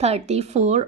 34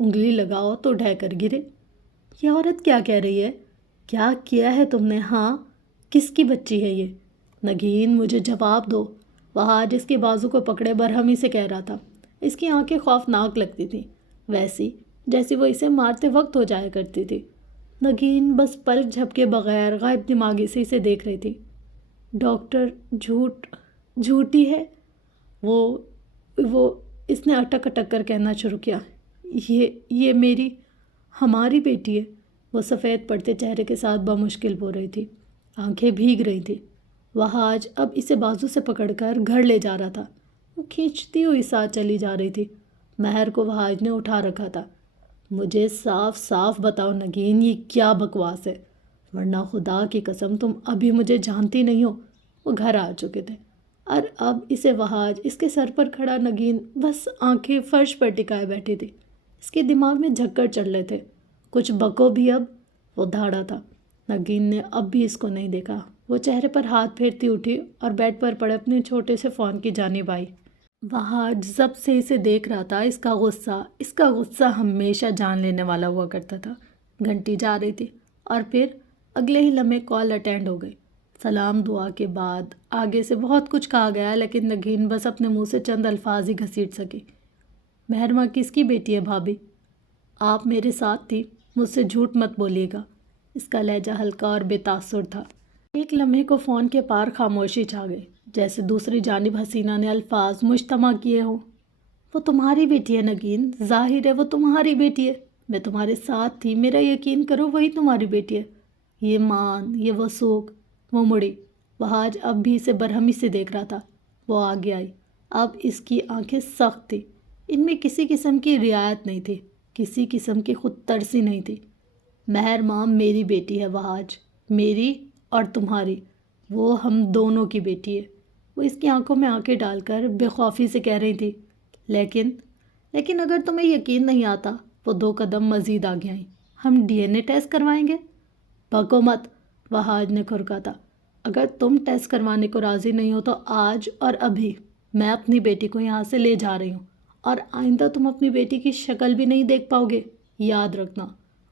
انگلی لگاؤ تو ڈھہ کر گرے۔ یہ عورت کیا کہہ رہی ہے؟ کیا کیا ہے تم نے؟ ہاں، کس کی بچی ہے یہ؟ نگین مجھے جواب دو۔ وہاج اس کے بازو کو پکڑے برہمی سے کہہ رہا تھا۔ اس کی آنکھیں خوفناک لگتی تھیں، ویسی جیسی وہ اسے مارتے وقت ہو جایا کرتی تھی۔ نگین بس پلک جھپکے بغیر غائب دماغی سے اسے دیکھ رہی تھی۔ ڈاکٹر جھوٹی ہے وہ اس نے اٹک اٹک کر کہنا شروع کیا۔ یہ ہماری بیٹی ہے۔ وہ سفید پڑتے چہرے کے ساتھ بمشکل بول رہی تھی، آنکھیں بھیگ رہی تھی۔ وہاج اب اسے بازو سے پکڑ کر گھر لے جا رہا تھا۔ وہ کھینچتی ہوئی ساتھ چلی جا رہی تھی۔ مہر کو وہاج نے اٹھا رکھا تھا۔ مجھے صاف صاف بتاؤ نگین، یہ کیا بکواس ہے؟ ورنہ خدا کی قسم تم ابھی مجھے جانتی نہیں ہو۔ وہ گھر آ چکے تھے اور اب اسے وہاج اس کے سر پر کھڑا نگین بس آنکھیں فرش پر ٹکائے بیٹھی تھی۔ اس کے دماغ میں جھکڑ چڑھ رہے تھے۔ کچھ بکو بھی اب۔ وہ دھاڑا تھا۔ نگین نے اب بھی اس کو نہیں دیکھا۔ وہ چہرے پر ہاتھ پھیرتی اٹھی اور بیڈ پر پڑے اپنے چھوٹے سے فون کی جانب آئی۔ وہاج ضبط سے اسے دیکھ رہا تھا۔ اس کا غصہ ہمیشہ جان لینے والا ہوا کرتا تھا۔ گھنٹی جا رہی تھی اور پھر اگلے ہی لمحے کال اٹینڈ ہو گئی۔ سلام دعا کے بعد آگے سے بہت کچھ کہا گیا، لیکن نگین بس اپنے منہ سے چند الفاظ ہی گھسیٹ سکی۔ مہرماں کس کی بیٹی ہے بھابھی؟ آپ میرے ساتھ تھی، مجھ سے جھوٹ مت بولیے گا۔ اس کا لہجہ ہلکا اور بے تاثر تھا۔ ایک لمحے کو فون کے پار خاموشی چھا گئی، جیسے دوسری جانب حسینہ نے الفاظ مجتمع کیے ہوں۔ وہ تمہاری بیٹی ہے نگین، ظاہر ہے وہ تمہاری بیٹی ہے۔ میں تمہارے ساتھ تھی، میرا یقین کرو وہی تمہاری بیٹی ہے۔ یہ مان، یہ وثوق۔ وہ مڑی۔ وہاج اب بھی اسے برہمی سے دیکھ رہا تھا۔ وہ آگے آئی۔ اب اس کی آنکھیں سخت تھی، ان میں کسی قسم کی رعایت نہیں تھی، کسی قسم کی خود ترسی نہیں تھی۔ مہر ماں میری بیٹی ہے وہاج، میری اور تمہاری، وہ ہم دونوں کی بیٹی ہے۔ وہ اس کی آنکھوں میں آنکھیں ڈال کر بے خوفی سے کہہ رہی تھی۔ لیکن اگر تمہیں یقین نہیں آتا، وہ 2 قدم مزید آگے آئیں۔ ہم ڈی این اے ٹیسٹ کروائیں گے؟ بکو مت، وہاج نے کھرکا تھا۔ اگر تم ٹیسٹ کروانے کو راضی نہیں ہو تو آج اور ابھی میں اپنی بیٹی کو یہاں سے لے جا رہی ہوں، اور آئندہ تم اپنی بیٹی کی شکل بھی نہیں دیکھ پاؤ گے، یاد رکھنا۔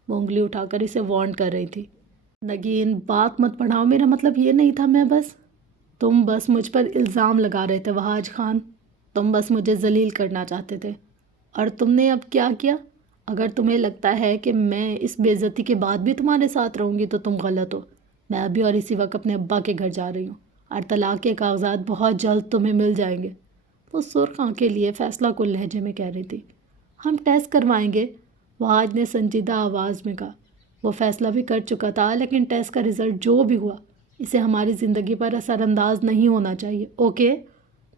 وہ انگلی اٹھا کر اسے وارن کر رہی تھی۔ نگین بات مت بڑھاؤ، میرا مطلب یہ نہیں تھا، تم بس مجھ پر الزام لگا رہے تھے وہاج خان، تم بس مجھے ذلیل کرنا چاہتے تھے، اور تم نے اب کیا کیا؟ اگر تمہیں لگتا ہے کہ میں اس بے عزتی کے بعد بھی تمہارے ساتھ رہوں گی تو تم غلط ہو۔ میں ابھی اور اسی وقت اپنے ابا کے گھر جا رہی ہوں، اور طلاق کے کاغذات بہت جلد تمہیں مل جائیں گے۔ وہ سرخ آنکھیں لیے فیصلہ کن لہجے میں کہہ رہی تھی۔ ہم ٹیسٹ کروائیں گے، وہاج نے سنجیدہ آواز میں کہا۔ وہ فیصلہ بھی کر چکا تھا، لیکن ٹیسٹ کا رزلٹ جو بھی ہوا اسے ہماری زندگی پر اثر انداز نہیں ہونا چاہیے، اوکے؟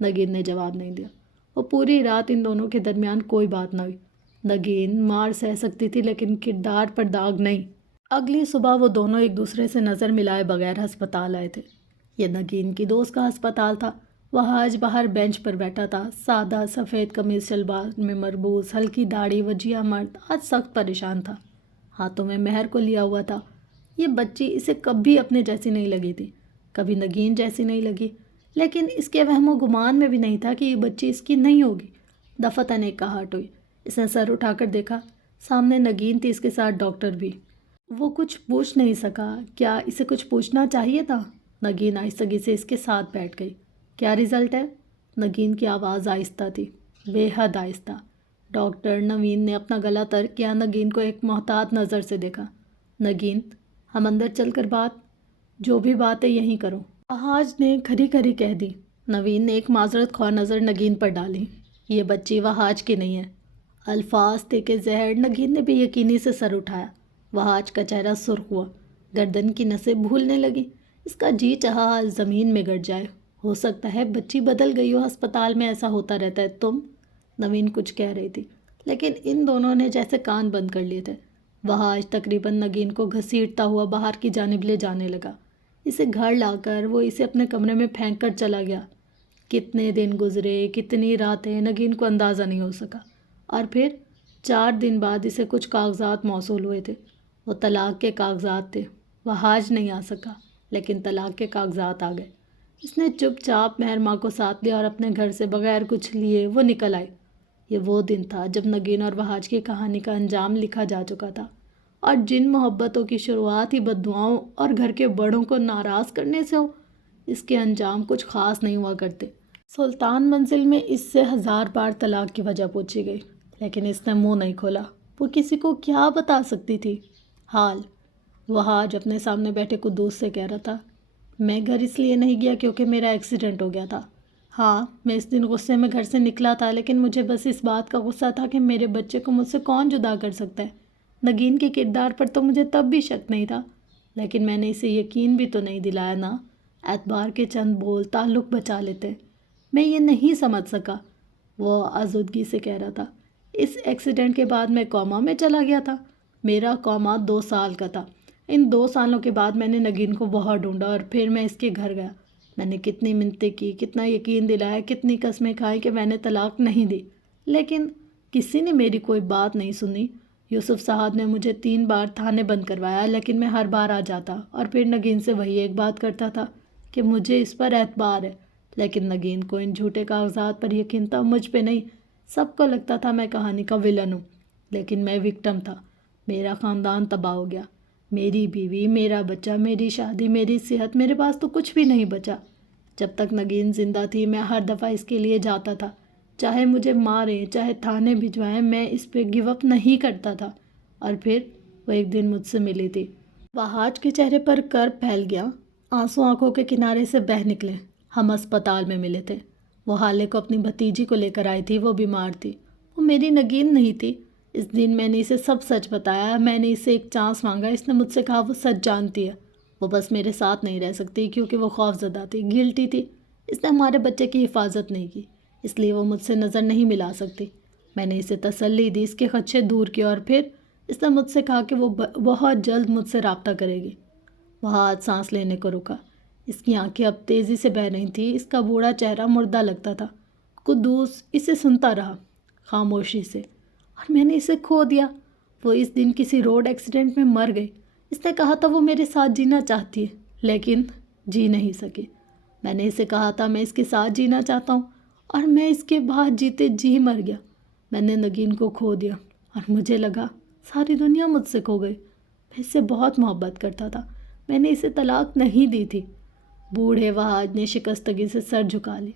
نگین نے جواب نہیں دیا۔ وہ پوری رات ان دونوں کے درمیان کوئی بات نہ ہوئی۔ نگین مار سہ سکتی تھی، لیکن کردار پر داغ نہیں۔ اگلی صبح وہ دونوں ایک دوسرے سے نظر ملائے بغیر ہسپتال آئے تھے۔ یہ نگین کی دوست کا ہسپتال تھا۔ وہاج باہر بینچ پر بیٹھا تھا، سادہ سفید قمیض شلوار میں مربوط، ہلکی داڑھی، وجیہ مرد، آج سخت پریشان تھا۔ ہاتھوں میں مہر کو لیا ہوا تھا۔ یہ بچی اسے کبھی اپنے جیسی نہیں لگی تھی، کبھی نگین جیسی نہیں لگی، لیکن اس کے وہم و گمان میں بھی نہیں تھا کہ یہ بچی اس کی نہیں ہوگی۔ دفتن ایک کہاٹ ہوئی۔ اس نے سر اٹھا کر دیکھا، سامنے نگین تھی، اس کے ساتھ ڈاکٹر بھی۔ وہ کچھ پوچھ نہیں سکا۔ کیا اسے کچھ پوچھنا چاہیے تھا؟ نگین آہستگی سے اس کے ساتھ بیٹھ گئی۔ کیا رزلٹ ہے؟ نگین کی آواز آہستہ تھی، بے حد آہستہ۔ ڈاکٹر نوین نے اپنا گلا تر کیا، نگین کو ایک محتاط نظر سے دیکھا۔ نگین، ہم اندر چل کر جو بھی بات ہے یہیں کرو، وہاج نے کھری کھری کہہ دی۔ نوین نے ایک معذرت خواہ نظر نگین پر ڈالی۔ یہ بچی وہاج کی نہیں ہے۔ الفاظ تھے کہ زہر۔ نگین نے بھی یقینی سے سر اٹھایا۔ وہاج کا چہرہ سرخ ہوا، گردن کی نسیں بھولنے لگی۔ اس کا جی چاہا زمین میں گڑ جائے۔ ہو سکتا ہے بچی بدل گئی ہو، ہسپتال میں ایسا ہوتا رہتا ہے۔ نوین کچھ کہہ رہی تھی، لیکن ان دونوں نے جیسے کان بند کر لیے تھے۔ وہاج تقریباً نگین کو گھسیٹتا ہوا باہر کی جانب لے جانے لگا۔ اسے گھر لا کر وہ اسے اپنے کمرے میں پھینک کر چلا گیا۔ کتنے دن گزرے، کتنی راتیں، نگین کو اندازہ نہیں ہو سکا۔ اور پھر 4 دن بعد اسے کچھ کاغذات موصول ہوئے تھے۔ وہ طلاق کے کاغذات تھے۔ وہاج نہیں آ سکا، لیکن طلاق کے کاغذات آ گئے۔ اس نے چپ چاپ مہر ماں کو ساتھ لیا اور اپنے گھر سے بغیر کچھ لیے وہ نکل آئی۔ یہ وہ دن تھا جب نگین اور وہاج کی کہانی کا انجام لکھا جا چکا تھا، اور جن محبتوں کی شروعات ہی بددعاؤں اور گھر کے بڑوں کو ناراض کرنے سے ہو، اس کے انجام کچھ خاص نہیں ہوا کرتے۔ سلطان منزل میں اس سے 1000 بار طلاق کی وجہ پوچھی گئی، لیکن اس نے منہ نہیں کھولا۔ وہ کسی کو کیا بتا سکتی تھی؟ حال وہاج اپنے سامنے بیٹھے قدوس سے کہہ رہا تھا، میں گھر اس لیے نہیں گیا کیونکہ میرا ایکسیڈنٹ ہو گیا تھا۔ ہاں، میں اس دن غصے میں گھر سے نکلا تھا، لیکن مجھے بس اس بات کا غصہ تھا کہ میرے بچے کو مجھ سے کون جدا کر سکتا ہے۔ نگین کے کردار پر تو مجھے تب بھی شک نہیں تھا، لیکن میں نے اسے یقین بھی تو نہیں دلایا نا۔ اعتبار کے چند بول تعلق بچا لیتے۔ میں یہ نہیں سمجھ سکا، وہ آزودگی سے کہہ رہا تھا۔ اس ایکسیڈنٹ کے بعد میں کوما میں چلا گیا تھا۔ میرا کوما 2 سال کا تھا۔ ان 2 سالوں کے بعد میں نے نگین کو بہت ڈھونڈا اور پھر میں اس کے گھر گیا۔ میں نے کتنی منتیں کی، کتنا یقین دلایا، کتنی قسمیں کھائیں کہ میں نے طلاق نہیں دی، لیکن کسی نے میری کوئی بات نہیں سنی۔ یوسف صاحب نے مجھے 3 بار تھانے بند کروایا، لیکن میں ہر بار آ جاتا اور پھر نگین سے وہی ایک بات کرتا تھا کہ مجھے اس پر اعتبار ہے، لیکن نگین کو ان جھوٹے کاغذات پر یقین تھا، مجھ پہ نہیں۔ سب کو لگتا تھا میں کہانی کا ویلن ہوں، لیکن میں وکٹم تھا۔ میرا خاندان تباہ ہو گیا، میری بیوی، میرا بچہ، میری شادی، میری صحت، میرے پاس تو کچھ بھی نہیں بچا۔ جب تک نگین زندہ تھی میں ہر دفعہ اس کے لیے جاتا تھا، چاہے مجھے ماریں، چاہے تھانے بھجوائیں، میں اس پہ گیو اپ نہیں کرتا تھا۔ اور پھر وہ ایک دن مجھ سے ملی تھی۔ وہاج کے چہرے پر کرب پھیل گیا، آنسو آنکھوں کے کنارے سے بہہ نکلے۔ ہم اسپتال میں ملے تھے۔ وہ حالے کو اپنی بھتیجی کو لے کر آئی تھی، وہ بیمار تھی۔ وہ میری نگین نہیں تھی۔ اس دن میں نے اسے سب سچ بتایا، میں نے اسے ایک چانس مانگا۔ اس نے مجھ سے کہا وہ سچ جانتی ہے، وہ بس میرے ساتھ نہیں رہ سکتی کیونکہ وہ خوف زدہ تھی، گلٹی تھی۔ اس نے ہمارے بچے کی حفاظت نہیں کی، اس لیے وہ مجھ سے نظر نہیں ملا سکتی۔ میں نے اسے تسلی دی، اس کے خدشے دور کیے، اور پھر اس نے مجھ سے کہا کہ وہ بہت جلد مجھ سے رابطہ کرے گی۔ وہ آج سانس لینے کو رکا۔ اس کی آنکھیں اب تیزی سے بہہ رہی تھیں، اس کا بوڑھا چہرہ مردہ لگتا تھا۔ قدوس اسے سنتا رہا خاموشی سے، اور میں نے اسے کھو دیا۔ وہ اس دن کسی روڈ ایکسیڈنٹ میں مر گئی۔ اس نے کہا تھا وہ میرے ساتھ جینا چاہتی ہے، لیکن جی نہیں سکی۔ میں نے اسے کہا تھا میں اس کے ساتھ جینا چاہتا ہوں، اور میں اس کے بعد جیتے جی مر گیا۔ میں نے نگین کو کھو دیا، اور مجھے لگا ساری دنیا مجھ سے کھو گئی۔ میں اس سے بہت محبت کرتا تھا، میں نے اسے طلاق نہیں دی تھی۔ بوڑھے وہاج نے شکستگی سے سر جھکا لی۔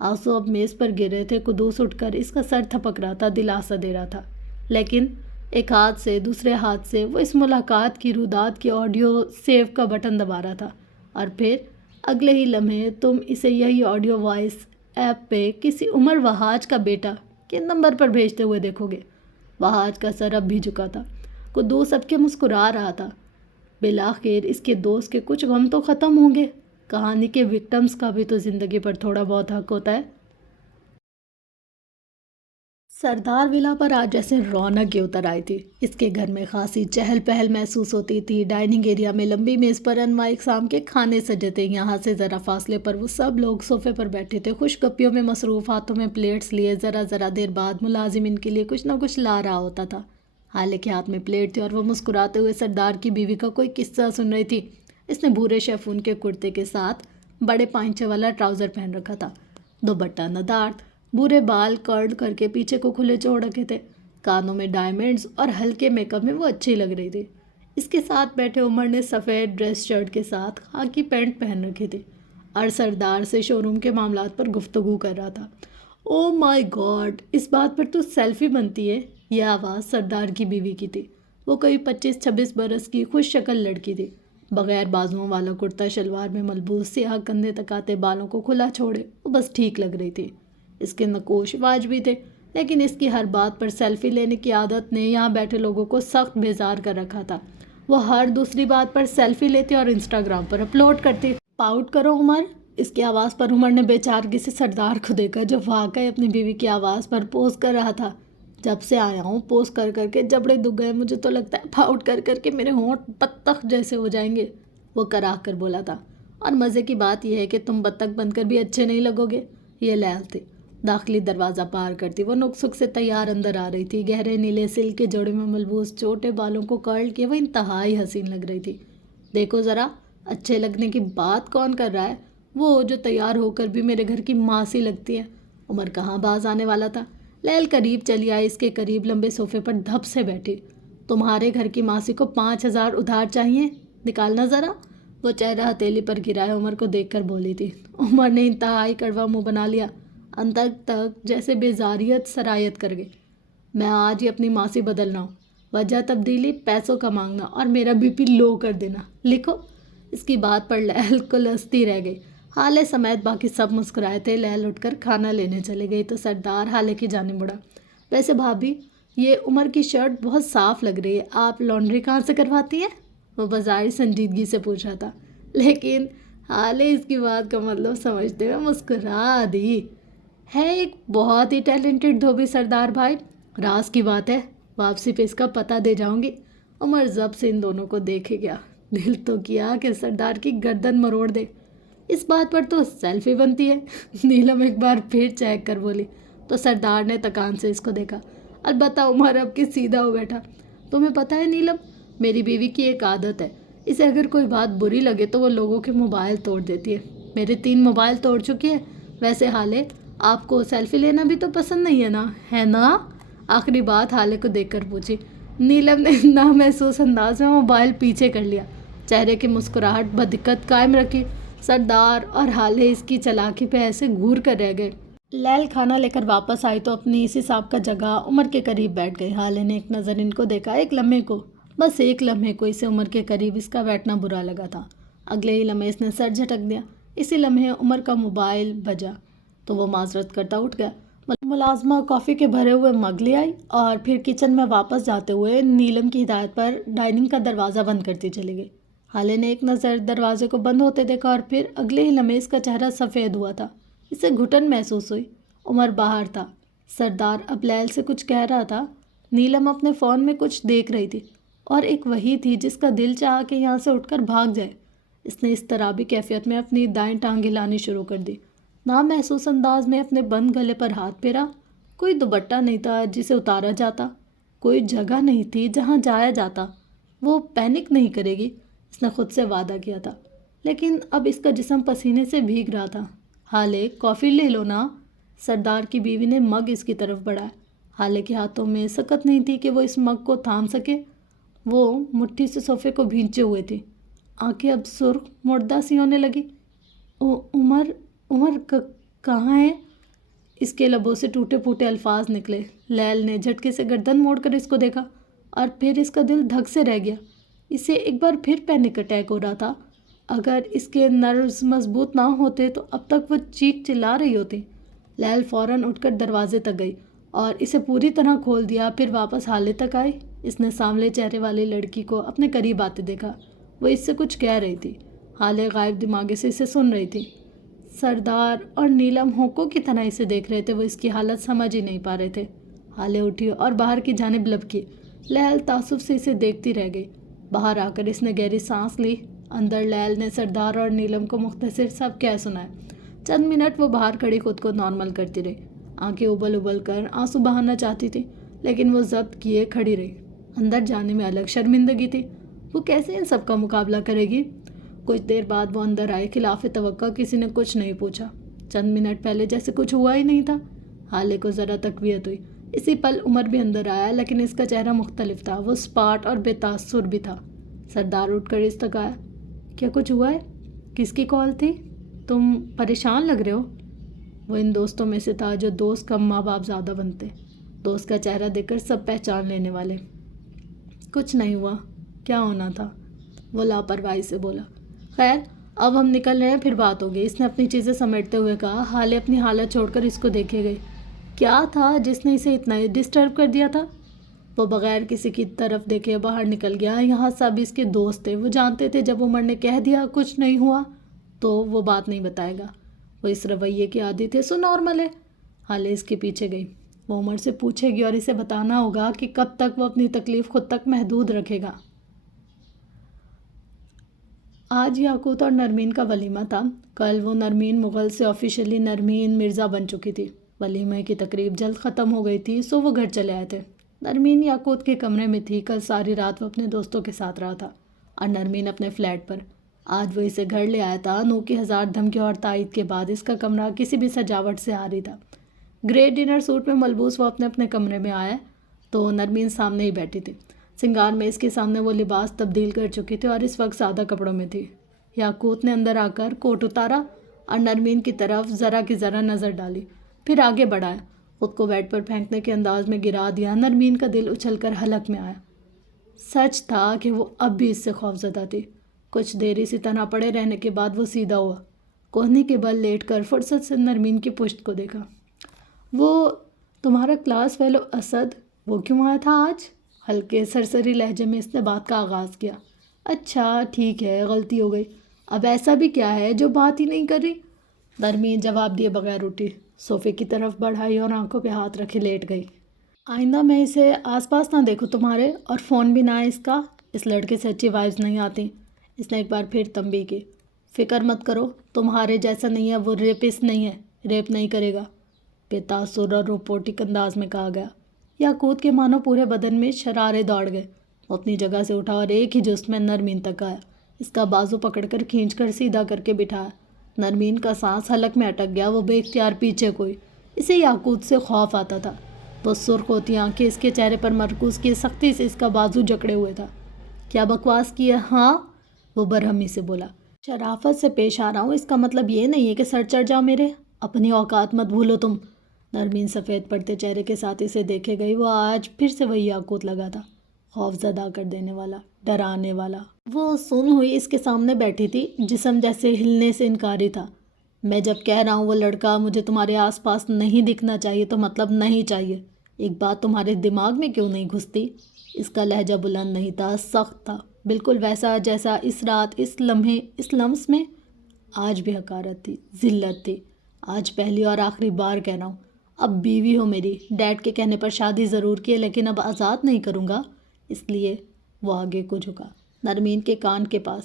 آنسو اب میز پر گر رہے تھے۔ قدوس اٹھ کر اس کا سر تھپک رہا تھا، دلاسا دے رہا تھا، لیکن ایک ہاتھ سے دوسرے ہاتھ سے وہ اس ملاقات کی روداد کی آڈیو سیو کا بٹن دبا رہا تھا، اور پھر اگلے ہی لمحے تم اسے یہی آڈیو وائس ایپ پہ کسی عمر وہاج کا بیٹا کے نمبر پر بھیجتے ہوئے دیکھو گے۔ وہاج کا سر اب بھی جھکا تھا۔ قدوس اب کے مسکرا رہا تھا۔ بالآخر اس کے دوست کے کچھ غم تو ختم ہوں گے۔ کہانی کے وکٹمز کا بھی تو زندگی پر تھوڑا بہت حق ہوتا ہے۔ سردار ولا پر آج جیسے رونق ہی اتر آئی تھی۔ اس کے گھر میں خاصی چہل پہل محسوس ہوتی تھی۔ ڈائننگ ایریا میں لمبی میز پر انواع اقسام کے کھانے سجے تھے۔ یہاں سے ذرا فاصلے پر وہ سب لوگ صوفے پر بیٹھے تھے، خوش گپیوں میں مصروف، ہاتھوں میں پلیٹس لیے۔ ذرا دیر بعد ملازم ان کے لیے کچھ نہ کچھ لا رہا ہوتا تھا۔ حالے کے ہاتھ میں پلیٹ تھی اور وہ مسکراتے ہوئے سردار کی بیوی کا کوئی قصہ سن رہی تھی۔ اس نے بھورے شیفون کے کرتے کے ساتھ بڑے پائنچے والا ٹراؤزر پہن رکھا تھا، دوپٹہ ندارت، بورے بال کرل کر کے پیچھے کو کھلے چھوڑ رکھے تھے۔ کانوں میں ڈائمنڈز اور ہلکے میک اپ میں وہ اچھی لگ رہی تھی۔ اس کے ساتھ بیٹھے عمر نے سفید ڈریس شرٹ کے ساتھ خاکی پینٹ پہن رکھی تھی اور سردار سے شو روم کے معاملات پر گفتگو کر رہا تھا۔ او مائی گاڈ، اس بات پر تو سیلفی بنتی ہے۔ یہ آواز سردار کی بیوی کی تھی۔ وہ کوئی 25-26 برس کی خوش شکل لڑکی تھی، بغیر بازوؤں والا کرتا شلوار میں ملبوس، سیاہ کندھے تک آتے بالوں کو کھلا چھوڑے وہ بس ٹھیک لگ رہی تھی۔ اس کے نقوش واجبی تھے، لیکن اس کی ہر بات پر سیلفی لینے کی عادت نے یہاں بیٹھے لوگوں کو سخت بیزار کر رکھا تھا۔ وہ ہر دوسری بات پر سیلفی لیتی اور انسٹاگرام پر اپلوڈ کرتی۔ پاؤٹ کرو عمر، اس کی آواز پر عمر نے بے چارگی سے سردار کو دیکھا، جو واقعی اپنی بیوی کی آواز پر پوز کر رہا تھا۔ جب سے آیا ہوں پوز کر کر کے جبڑے دکھ گئے، مجھے تو لگتا ہے پاؤٹ کر کر کے میرے ہونٹ بطخ جیسے ہو جائیں گے، وہ کراہ کر بولا تھا۔ اور مزے کی بات یہ ہے کہ تم بطخ بن کر بھی اچھے نہیں لگو گے۔ یہ لیل تھی، داخلی دروازہ پار کرتی وہ نک سے تیار اندر آ رہی تھی۔ گہرے نیلے سلک کے جوڑے میں ملبوس چھوٹے بالوں کو کرل کیے وہ انتہائی حسین لگ رہی تھی۔ دیکھو ذرا، اچھے لگنے کی بات کون کر رہا ہے؟ وہ جو تیار ہو کر بھی میرے گھر کی ماں سی لگتی ہے۔ عمر کہاں باز آنے والا تھا، لیل قریب چلی آئی، اس کے قریب لمبے صوفے پر دھپ سے بیٹھی۔ تمہارے گھر کی ماسی کو 5,000 ادھار چاہیے، نکالنا ذرا۔ وہ چہرہ ہتھیلی پر گرائے عمر کو دیکھ کر بولی تھی۔ عمر نے انتہائی کڑوا منہ بنا لیا، اندر تک جیسے بیزاریت سرایت کر گئی۔ میں آج ہی اپنی ماسی بدلنا ہوں، وجہ تبدیلی پیسوں کا مانگنا اور میرا بی پی لو کر دینا، لکھو۔ اس کی بات پر لیل کلستی رہ گئی۔ حالے سمیت باقی سب مسکرائے تھے۔ لیل اٹھ کر کھانا لینے چلے گئی تو سردار حالے کی جانب مڑا۔ ویسے بھابھی، یہ عمر کی شرٹ بہت صاف لگ رہی ہے، آپ لانڈری کہاں سے کرواتی ہیں؟ وہ بظاہر سنجیدگی سے پوچھ رہا تھا، لیکن حالے اس کی بات کا مطلب سمجھتے ہوئے مسکرا دی۔ ہے ایک بہت ہی ٹیلنٹڈ دھوبی سردار بھائی، راز کی بات ہے، واپسی پہ اس کا پتہ دے جاؤں گی۔ عمر ضبط سے ان دونوں کو دیکھے گیا، دل تو کیا کہ سردار کی گردن مروڑ دے۔ اس بات پر تو سیلفی بنتی ہے، نیلم ایک بار پھر چیک کر بولی تو سردار نے تکان سے اس کو دیکھا۔ البتہ عمر اب کے سیدھا ہو بیٹھا۔ تمہیں پتہ ہے نیلم، میری بیوی کی ایک عادت ہے، اسے اگر کوئی بات بری لگے تو وہ لوگوں کے موبائل توڑ دیتی ہے۔ میرے 3 موبائل توڑ چکی ہے۔ ویسے حالے، آپ کو سیلفی لینا بھی تو پسند نہیں ہے نا؟ آخری بات حالے کو دیکھ کر پوچھی۔ نیلم نے نامحسوس انداز میں موبائل پیچھے کر لیا، چہرے کی مسکراہٹ بدقت قائم رکھی۔ سردار اور حالے اس کی چالاکی پہ ایسے گھور کر رہ گئے۔ لیل کھانا لے کر واپس آئی تو اپنی اسی سابقہ جگہ عمر کے قریب بیٹھ گئی۔ حالے نے ایک نظر ان کو دیکھا، ایک لمحے کو، بس ایک لمحے کو اسے عمر کے قریب اس کا بیٹھنا برا لگا تھا۔ اگلے ہی لمحے اس نے سر جھٹک دیا۔ اسی لمحے عمر کا موبائل بجا تو وہ معذرت کرتا اٹھ گیا۔ ملازمہ کافی کے بھرے ہوئے مگ لے آئی اور پھر کچن میں واپس جاتے ہوئے نیلم کی ہدایت پر ڈائننگ کا دروازہ بند کرتی چلی گئی۔ حالے نے ایک نظر دروازے کو بند ہوتے دیکھا اور پھر اگلے ہی لمحے اس کا چہرہ سفید ہوا تھا۔ اسے گھٹن محسوس ہوئی۔ عمر باہر تھا۔ سردار اب لیل سے کچھ کہہ رہا تھا۔ نیلم اپنے فون میں کچھ دیکھ رہی تھی اور ایک وہی تھی جس کا دل چاہا کہ یہاں سے اٹھ کر بھاگ جائے۔ اس نے اس طرابی کیفیت میں اپنی دائیں ٹانگ ہلانی شروع کر دی، نامحسوس انداز میں اپنے بند گلے پر ہاتھ پھیرا۔ کوئی دوپٹہ نہیں تھا جسے اتارا جاتا، کوئی جگہ نہیں تھی جہاں جایا جاتا۔ وہ پینک نہیں کرے گی، اس نے خود سے وعدہ کیا تھا، لیکن اب اس کا جسم پسینے سے بھیگ رہا تھا۔ حالے، کافی لے لو نا۔ سردار کی بیوی نے مگ اس کی طرف بڑھایا۔ حالے کے ہاتھوں میں سکت نہیں تھی کہ وہ اس مگ کو تھام سکے۔ وہ مٹھی سے صوفے کو بھینچے ہوئے تھی، آنکھیں اب سرخ مردہ سی ہونے لگی۔ عمر کہاں ہے؟ اس کے لبوں سے ٹوٹے پھوٹے الفاظ نکلے۔ لیل نے جھٹکے سے گردن موڑ کر اس کو دیکھا اور پھر اس کا دل دھک سے رہ گیا۔ اسے ایک بار پھر پینک اٹیک ہو رہا تھا۔ اگر اس کے نروز مضبوط نہ ہوتے تو اب تک وہ چیخ چلا رہی ہوتی۔ لیل فوراً اٹھ کر دروازے تک گئی اور اسے پوری طرح کھول دیا، پھر واپس حالے تک آئی۔ اس نے سانولے چہرے والی لڑکی کو اپنے قریب آتے دیکھا۔ وہ اس سے کچھ کہہ رہی تھی۔ حالے غائب دماغی سے اسے سن رہی تھی۔ سردار اور نیلم ہونکوں کی طرح اسے دیکھ رہے تھے، وہ اس کی حالت سمجھ ہی نہیں پا رہے تھے۔ حالے اٹھی اور باہر کی جانب لپکی۔ لیل تعصب سے اسے دیکھتی رہ گئی۔ باہر آ کر اس نے گہری سانس لی۔ اندر لیل نے سردار اور نیلم کو مختصر سب کہہ سنایا۔ چند منٹ وہ باہر کھڑی خود کو نارمل کرتی رہی، آنکھیں ابل ابل کر آنسو بہانا چاہتی تھی، لیکن وہ ضبط کیے کھڑی رہی۔ اندر جانے میں الگ شرمندگی تھی۔ وہ کیسے ان سب کا مقابلہ کرے گی؟ کچھ دیر بعد وہ اندر آئے۔ خلاف توقع کسی نے کچھ نہیں پوچھا۔ چند منٹ پہلے جیسے کچھ ہوا ہی نہیں تھا۔ حالے کو ذرا تقویت ہوئی۔ اسی پل عمر بھی اندر آیا، لیکن اس کا چہرہ مختلف تھا۔ وہ اسپاٹ اور بے تاثر بھی تھا۔ سردار اٹھ کر اس تک آیا۔ کیا کچھ ہوا ہے؟ کس کی کال تھی؟ تم پریشان لگ رہے ہو۔ وہ ان دوستوں میں سے تھا جو دوست کم ماں باپ زیادہ بنتے، دوست کا چہرہ دیکھ کر سب پہچان لینے والے۔ کچھ نہیں ہوا، کیا ہونا تھا؟ وہ لاپرواہی سے بولا۔ خیر، اب ہم نکل رہے ہیں، پھر بات ہوگی، اس نے اپنی چیزیں سمیٹتے ہوئے کہا۔ حالے اپنی حالت چھوڑ کر اس کو دیکھے گئی۔ کیا تھا جس نے اسے اتنا ڈسٹرب کر دیا تھا؟ وہ بغیر کسی کی طرف دیکھے باہر نکل گیا۔ یہاں سب اس کے دوست تھے۔ وہ جانتے تھے جب عمر نے کہہ دیا کچھ نہیں ہوا تو وہ بات نہیں بتائے گا۔ وہ اس رویے کے عادی تھے، سو نارمل ہے۔ حالے اس کے پیچھے گئی۔ وہ عمر سے پوچھے گی اور اسے بتانا ہوگا کہ کب تک وہ اپنی تکلیف خود تک محدود رکھے گا۔ آج یاقوت اور نرمین کا ولیمہ تھا۔ کل وہ نرمین مغل سے آفیشیلی نرمین مرزا بن چکی تھی۔ ولیمہ کی تقریب جلد ختم ہو گئی تھی، سو وہ گھر چلے آئے تھے۔ نرمین یاقوت کے کمرے میں تھی۔ کل ساری رات وہ اپنے دوستوں کے ساتھ رہا تھا اور نرمین اپنے فلیٹ پر۔ آج وہ اسے گھر لے آیا تھا۔ نو کی 1000 دھمکیوں اور تائید کے بعد اس کا کمرہ کسی بھی سجاوٹ سے عاری تھا۔ گرے ڈنر سوٹ میں ملبوس وہ اپنے اپنے کمرے میں آیا تو نرمین سامنے ہی بیٹھی تھی۔ سنگار میں اس کے سامنے وہ لباس تبدیل کر چکی تھی اور اس وقت سادہ کپڑوں میں تھی۔ یاقوت نے اندر آ کر کوٹ اتارا اور نرمین کی طرف ذرا کی ذرا نظر ڈالی، پھر آگے بڑھایا، خود کو بیڈ پر پھینکنے کے انداز میں گرا دیا۔ نرمین کا دل اچھل کر حلق میں آیا۔ سچ تھا کہ وہ اب بھی اس سے خوفزدہ تھی۔ کچھ دیر اسی طرح پڑے رہنے کے بعد وہ سیدھا ہوا، کوہنی کے بل لیٹ کر فرصت سے نرمین کی پشت کو دیکھا۔ وہ تمہارا کلاس فیلو اسد، وہ کیوں آیا تھا آج؟ ہلکے سرسری لہجے میں اس نے بات کا آغاز کیا۔ اچھا ٹھیک ہے، غلطی ہو گئی، اب ایسا بھی کیا ہے جو بات ہی نہیں کر رہی؟ نرمین جواب دیے بغیر اٹھی، صوفے کی طرف بڑھائی اور آنکھوں پہ ہاتھ رکھے لیٹ گئی۔ آئندہ میں اسے آس پاس نہ دیکھوں تمہارے، اور فون بھی نہ آئے اس کا، اس لڑکے سے اچھی وائبز نہیں آتی۔ اس نے ایک بار پھر تنبیہ کی۔ فکر مت کرو، تمہارے جیسا نہیں ہے، وہ ریپسٹ نہیں ہے، ریپ نہیں کرے گا، بے تاثر اور روبوٹک انداز میں کہا گیا۔ یاقوت کے مانو پورے بدن میں شرارے دوڑ گئے۔ وہ اپنی جگہ سے اٹھا اور ایک ہی جست میں نرمین تک آیا، اس کا بازو پکڑ کر کھینچ کر سیدھا کر کے بٹھایا۔ نرمین کا سانس حلق میں اٹک گیا، وہ بے اختیار پیچھے کوئی۔ اسے یاقوت سے خوف آتا تھا۔ وہ سرخ ہوتی آنکھیں اس کے چہرے پر مرکوز کیے سختی سے اس کا بازو جکڑے ہوئے تھا۔ کیا بکواس کی ہے ہاں؟ وہ برہمی سے بولا۔ شرافت سے پیش آ رہا ہوں، اس کا مطلب یہ نہیں ہے کہ سر چڑھ جاؤ میرے، اپنی اوقات مت بھولو تم۔ نرمین سفید پڑتے چہرے کے ساتھ اسے دیکھے گئی۔ وہ آج پھر سے وہی یاقوت لگا تھا، خوف زدہ کر دینے والا، ڈرانے والا۔ وہ سن ہوئی اس کے سامنے بیٹھی تھی، جسم جیسے ہلنے سے انکاری تھا۔ میں جب کہہ رہا ہوں وہ لڑکا مجھے تمہارے آس پاس نہیں دکھنا چاہیے تو مطلب نہیں چاہیے۔ ایک بات تمہارے دماغ میں کیوں نہیں گھستی؟ اس کا لہجہ بلند نہیں تھا، سخت تھا، بالکل ویسا جیسا اس رات، اس لمحے، اس لمس میں۔ آج بھی حقارت تھی، ذلت تھی۔ آج پہلی اور آخری بار کہہ رہا ہوں، اب بیوی ہو میری، ڈیڈ کے کہنے پر شادی ضرور کی ہے لیکن اب آزاد نہیں کروں گا، اس لیے۔ وہ آگے کو جھکا نرمین کے کان کے پاس۔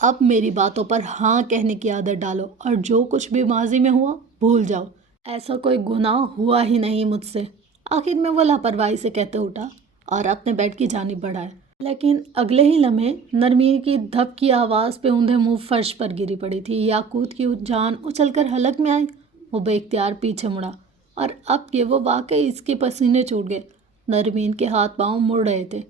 اب میری باتوں پر ہاں کہنے کی عادت ڈالو اور جو کچھ بھی ماضی میں ہوا بھول جاؤ۔ ایسا کوئی گناہ ہوا ہی نہیں مجھ سے۔ آخر میں وہ لاپرواہی سے کہتے اٹھا اور اپنے بیڈ کی جانب بڑھایا، لیکن اگلے ہی لمحے نرمین کی دھپ کی آواز پہ اوندھے منہ فرش پر گری پڑی تھی۔ یاقوت کی جان اچھل کر حلق میں آئی۔ وہ بے اختیار پیچھے مڑا اور اب کہ وہ واقعی اس کے پسینے چھوٹ گئے۔ نرمین کے ہاتھ پاؤں مڑ رہے تھے۔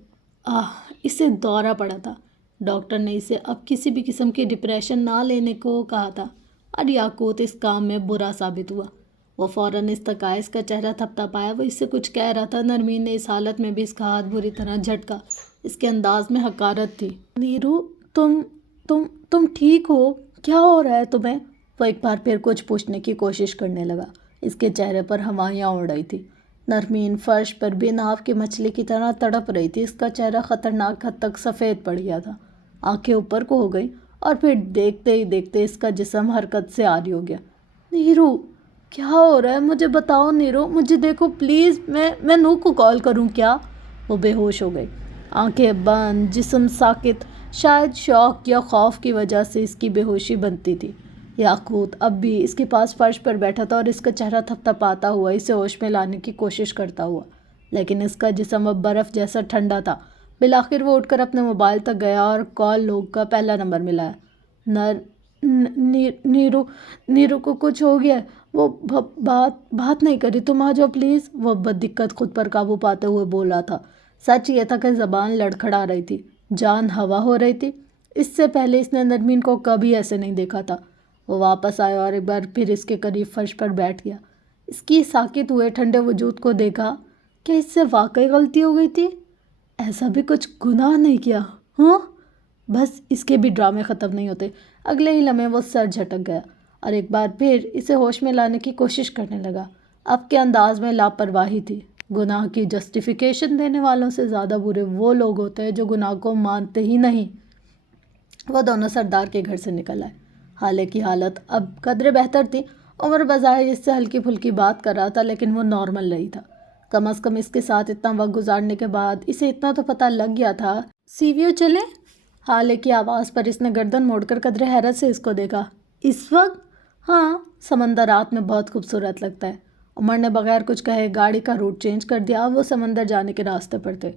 اسے دورہ پڑا تھا۔ ڈاکٹر نے اسے اب کسی بھی قسم کی ڈپریشن نہ لینے کو کہا تھا اور یاقوت اس کام میں برا ثابت ہوا۔ وہ فوراً استقاع، اس کا چہرہ تھپتا پایا۔ وہ اس سے کچھ کہہ رہا تھا۔ نرمین نے اس حالت میں بھی اس کا ہاتھ بری طرح جھٹکا۔ اس کے انداز میں حقارت تھی۔ نیرو تم ٹھیک ہو؟ کیا ہو رہا ہے تمہیں؟ وہ ایک بار پھر کچھ پوچھنے کی کوشش کرنے لگا۔ اس کے چہرے پر ہوائیاں اڑ رہی تھی۔ نرمین فرش پر بے ناو کی مچھلی کی طرح تڑپ رہی تھی۔ اس کا چہرہ خطرناک حد تک سفید پڑ گیا تھا، آنکھیں اوپر کو ہو گئی اور پھر دیکھتے ہی دیکھتے اس کا جسم حرکت سے عاری ہو گیا۔ نیرو کیا ہو رہا ہے؟ مجھے بتاؤ نیرو، مجھے دیکھو پلیز، میں نو کو کال کروں کیا؟ وہ بے ہوش ہو گئی، آنکھیں بند، جسم ساکت۔ شاید شوق یا خوف کی وجہ سے اس کی بے ہوشی بنتی تھی۔ یاقوت اب بھی اس کے پاس فرش پر بیٹھا تھا اور اس کا چہرہ تھپتھپاتا ہوا اسے ہوش میں لانے کی کوشش کرتا ہوا، لیکن اس کا جسم اب برف جیسا ٹھنڈا تھا۔ بالآخر وہ اٹھ کر اپنے موبائل تک گیا اور کال لوگ کا پہلا نمبر ملایا۔ نیرو کو کچھ ہو گیا ہے، وہ بات نہیں کری، تم آ جاؤ پلیز، وہ بدقت خود پر قابو پاتے ہوئے بولا تھا۔ سچ یہ تھا کہ زبان لڑکھڑا رہی تھی، جان ہوا ہو رہی تھی۔ اس سے پہلے اس نے نرمین کو کبھی ایسے نہیں دیکھا تھا۔ وہ واپس آیا اور ایک بار پھر اس کے قریب فرش پر بیٹھ گیا۔ اس کی ساکت ہوئے ٹھنڈے وجود کو دیکھا۔ کیا اس سے واقعی غلطی ہو گئی تھی؟ ایسا بھی کچھ گناہ نہیں کیا ہاں؟ بس اس کے بھی ڈرامے ختم نہیں ہوتے۔ اگلے ہی لمحے وہ سر جھٹک گیا اور ایک بار پھر اسے ہوش میں لانے کی کوشش کرنے لگا۔ اب کے انداز میں لاپرواہی تھی۔ گناہ کی جسٹیفیکیشن دینے والوں سے زیادہ برے وہ لوگ ہوتے ہیں جو گناہ کو مانتے ہی نہیں۔ وہ دونوں سردار کے گھر سے نکل آئے۔ حالے کی حالت اب قدرے بہتر تھی۔ عمر بظاہر اس سے ہلکی پھلکی بات کر رہا تھا لیکن وہ نارمل نہیں تھا۔ کم از کم اس کے ساتھ اتنا وقت گزارنے کے بعد اسے اتنا تو پتہ لگ گیا تھا۔ سیویو چلیں؟ حالے کی آواز پر اس نے گردن موڑ کر قدرے حیرت سے اس کو دیکھا۔ اس وقت؟ ہاں، سمندر رات میں بہت خوبصورت لگتا ہے۔ عمر نے بغیر کچھ کہے گاڑی کا روٹ چینج کر دیا۔ وہ سمندر جانے کے راستے پر تھے۔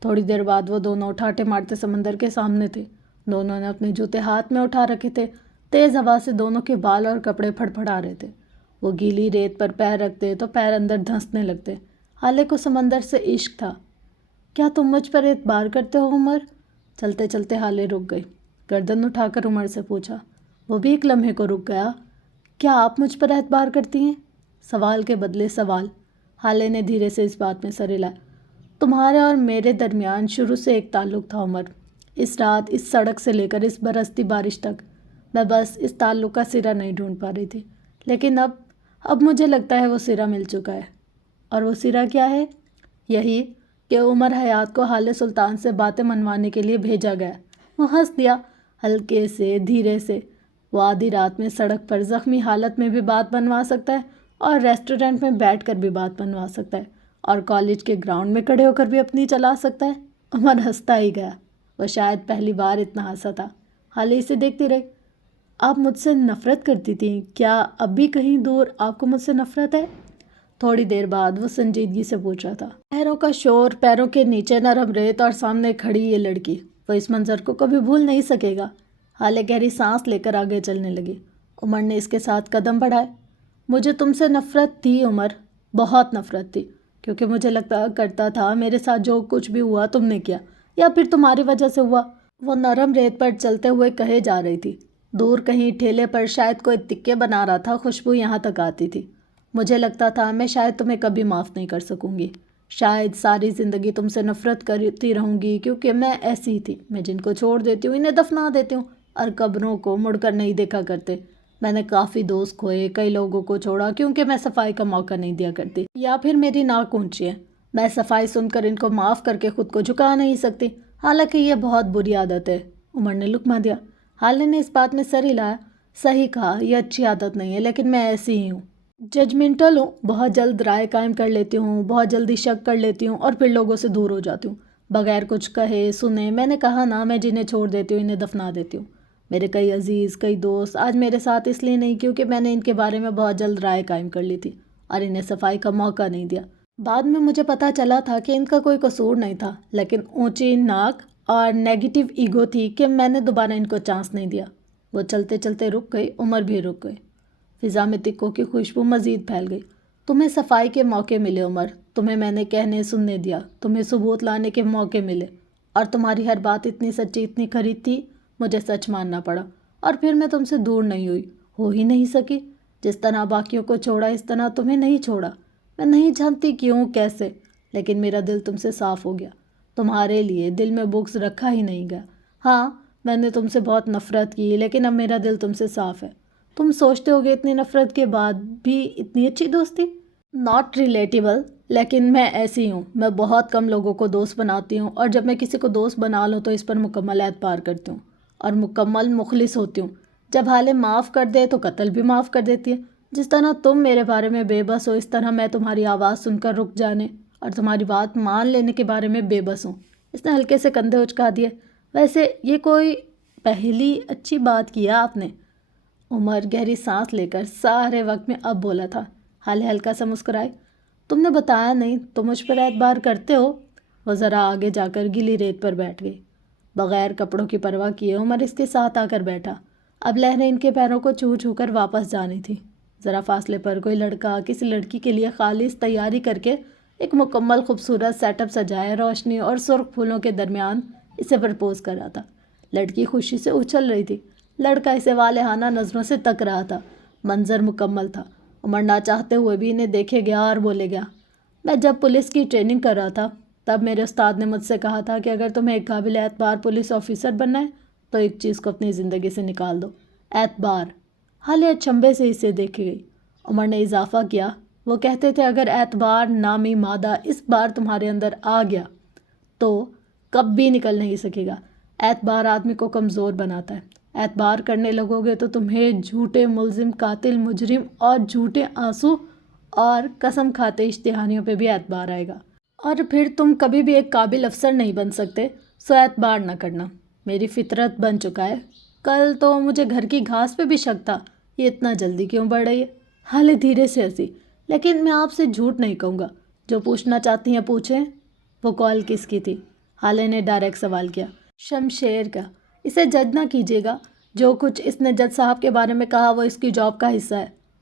تھوڑی دیر بعد وہ دونوں ٹھاٹے مارتے سمندر کے سامنے تھے۔ دونوں نے اپنے جوتے ہاتھ میں اٹھا رکھے تھے۔ تیز ہوا سے دونوں کے بال اور کپڑے پھڑ پھڑا رہے تھے۔ وہ گیلی ریت پر پیر رکھتے تو پیر اندر دھنسنے لگتے۔ حالے کو سمندر سے عشق تھا۔ کیا تم مجھ پر اعتبار کرتے ہو عمر؟ چلتے چلتے حالے رک گئی۔ گردن اٹھا کر عمر سے پوچھا۔ وہ بھی ایک لمحے کو رک گیا۔ کیا آپ مجھ پر اعتبار کرتی ہیں؟ سوال کے بدلے سوال۔ حالے نے دھیرے سے اس بات میں سر ہلایا۔ تمہارے اور میرے درمیان شروع سے ایک تعلق تھا عمر، اس رات، اس سڑک سے لے کر اس برستی بارش تک۔ میں بس اس تعلق کا سرا نہیں ڈھونڈ پا رہی تھی، لیکن اب مجھے لگتا ہے وہ سرا مل چکا ہے۔ اور وہ سرا کیا ہے؟ یہی کہ عمر حیات کو حالے سلطان سے باتیں منوانے کے لیے بھیجا گیا۔ وہ ہنس دیا، ہلکے سے، دھیرے سے۔ وہ آدھی رات میں سڑک پر زخمی حالت میں بھی بات بنوا سکتا ہے، اور ریسٹورنٹ میں بیٹھ کر بھی بات بنوا سکتا ہے، اور کالج کے گراؤنڈ میں کھڑے ہو کر بھی اپنی چلا سکتا ہے۔ عمر ہنستا ہی گیا۔ وہ شاید پہلی بار اتنا ہنسا تھا۔ حالے اسے دیکھتی رہی۔ آپ مجھ سے نفرت کرتی تھیں، کیا اب بھی کہیں دور آپ کو مجھ سے نفرت ہے؟ تھوڑی دیر بعد وہ سنجیدگی سے پوچھ رہا تھا۔ پیروں کا شور، پیروں کے نیچے نرم ریت، اور سامنے کھڑی یہ لڑکی، وہ اس منظر کو کبھی بھول نہیں سکے گا۔ حالے گہری سانس لے کر آگے چلنے لگی۔ عمر نے اس کے ساتھ قدم بڑھائے۔ مجھے تم سے نفرت تھی عمر، بہت نفرت تھی، کیونکہ مجھے لگتا کرتا تھا میرے ساتھ جو کچھ بھی ہوا تم نے کیا، یا پھر تمہاری وجہ سے ہوا۔ وہ نرم ریت پر چلتے ہوئے کہے جا رہی تھی۔ دور کہیں ٹھیلے پر شاید کوئی تکے بنا رہا تھا، خوشبو یہاں تک آتی تھی۔ مجھے لگتا تھا میں شاید تمہیں کبھی معاف نہیں کر سکوں گی، شاید ساری زندگی تم سے نفرت کرتی رہوں گی، کیونکہ میں ایسی ہی تھی۔ میں جن کو چھوڑ دیتی ہوں انہیں دفنا دیتی ہوں، اور قبروں کو مڑ کر نہیں دیکھا کرتے۔ میں نے کافی دوست کھوئے، کئی لوگوں کو چھوڑا، کیونکہ میں صفائی کا موقع نہیں دیا کرتی، یا پھر میری ناک اونچی ہے۔ میں صفائی سن کر ان کو معاف کر کے خود کو جھکا نہیں سکتی، حالانکہ یہ بہت بری عادت ہے۔ عمر نے لقمہ دیا۔ حالے نے اس بات میں سر ہلایا۔ صحیح کہا، یہ اچھی عادت نہیں ہے، لیکن میں ایسی ہی ہوں، ججمنٹل ہوں، بہت جلد رائے قائم کر لیتی ہوں، بہت جلدی شک کر لیتی ہوں، اور پھر لوگوں سے دور ہو جاتی ہوں بغیر کچھ کہے سنے۔ میں نے کہا نا، میں جنہیں چھوڑ دیتی ہوں انہیں دفنا دیتی ہوں۔ میرے کئی عزیز، کئی دوست آج میرے ساتھ اس لیے نہیں کیونکہ میں نے ان کے بارے میں بہت جلد رائے قائم کر لی تھی اور انہیں صفائی کا موقع نہیں دیا۔ بعد میں مجھے پتہ چلا تھا کہ ان کا کوئی قصور نہیں تھا، لیکن اونچی ناک اور نیگیٹو ایگو تھی کہ میں نے دوبارہ ان کو چانس نہیں دیا۔ وہ چلتے چلتے رک گئی، عمر بھی رک گئی۔ فضا میں تکوں کی خوشبو مزید پھیل گئی۔ تمہیں صفائی کے موقع ملے عمر، تمہیں میں نے کہنے سننے دیا، تمہیں ثبوت لانے کے موقع ملے، اور تمہاری ہر بات اتنی سچی، اتنی کھری تھی، مجھے سچ ماننا پڑا، اور پھر میں تم سے دور نہیں ہوئی، ہو ہی نہیں سکی۔ جس طرح باقیوں کو چھوڑا اس طرح تمہیں نہیں چھوڑا۔ میں نہیں جانتی کیوں، کیسے، لیکن میرا دل تم سے صاف ہو گیا۔ تمہارے لیے دل میں بغض رکھا ہی نہیں گیا۔ ہاں، میں نے تم سے بہت نفرت کی، لیکن اب میرا دل تم سے صاف ہے۔ تم سوچتے ہوگے اتنی نفرت کے بعد بھی اتنی اچھی دوستی؟ ناٹ ریلیٹیبل، لیکن میں ایسی ہوں، میں بہت کم لوگوں کو دوست بناتی ہوں، اور جب میں کسی کو دوست بنا لوں تو اس پر مکمل اعتبار کرتی ہوں اور مکمل مخلص ہوتی ہوں۔ جب حالے معاف کر دے تو قتل بھی معاف کر دیتی ہے۔ جس طرح تم میرے بارے میں بے بس ہو، اس طرح میں تمہاری آواز سن کر رک جانے اور تمہاری بات مان لینے کے بارے میں بے بس ہوں۔ اس نے ہلکے سے کندھے اچکا دیے۔ ویسے یہ کوئی پہلی اچھی بات کیا آپ نے؟ عمر گہری سانس لے کر سارے وقت میں اب بولا تھا۔ حالے ہلکا سا مسکرائی۔ تم نے بتایا نہیں، تم مجھ پر اعتبار کرتے ہو؟ وہ ذرا آگے جا کر گیلی ریت پر بیٹھ گئی۔ بغیر کپڑوں کی پرواہ کیے عمر اس کے ساتھ آ کر بیٹھا۔ اب لہریں ان کے پیروں کو چھو چھو کر واپس جانی تھی۔ ذرا فاصلے پر کوئی لڑکا کسی لڑکی کے لیے خالص تیاری کر کے ایک مکمل خوبصورت سیٹ اپ سجائے روشنی اور سرخ پھولوں کے درمیان اسے پرپوز کر رہا تھا۔ لڑکی خوشی سے اچھل رہی تھی، لڑکا اسے والہانہ نظروں سے تک رہا تھا۔ منظر مکمل تھا۔ عمر نہ چاہتے ہوئے بھی انہیں دیکھے گیا اور بولے گیا، میں جب پولیس کی ٹریننگ کر رہا تھا تب میرے استاد نے مجھ سے کہا تھا کہ اگر تمہیں ایک قابل اعتبار پولیس آفیسر بننا ہے تو ایک چیز کو اپنی زندگی سے نکال دو، اعتبار۔ حالے اچنبھے سے اسے دیکھے گئی۔ عمر نے اضافہ کیا، وہ کہتے تھے اگر اعتبار نامی مادہ اس بار تمہارے اندر آ گیا تو کبھی نکل نہیں سکے گا۔ اعتبار آدمی کو کمزور بناتا ہے۔ اعتبار کرنے لگو گے تو تمہیں جھوٹے ملزم، قاتل، مجرم اور جھوٹے آنسو اور قسم کھاتے اشتہاریوں پہ بھی اعتبار آئے گا، اور پھر تم کبھی بھی ایک قابل افسر نہیں بن سکتے۔ سو اعتبار نہ کرنا، میری فطرت بن چکا ہے۔ کل تو مجھے گھر کی گھاس پہ بھی شک تھا، یہ اتنا جلدی کیوں بڑھ رہی ہے؟ حالے دھیرے سے ہنسی۔ لیکن میں آپ سے جھوٹ نہیں کہوں گا، جو پوچھنا چاہتی ہیں پوچھیں۔ وہ کال کس کی تھی؟ حالے نے ڈائریکٹ سوال کیا۔ شمشیر کا۔ اسے جج نہ کیجیے گا، جو کچھ اس نے جج صاحب کے بارے میں کہا وہ اس کی جاب کا حصہ ہے۔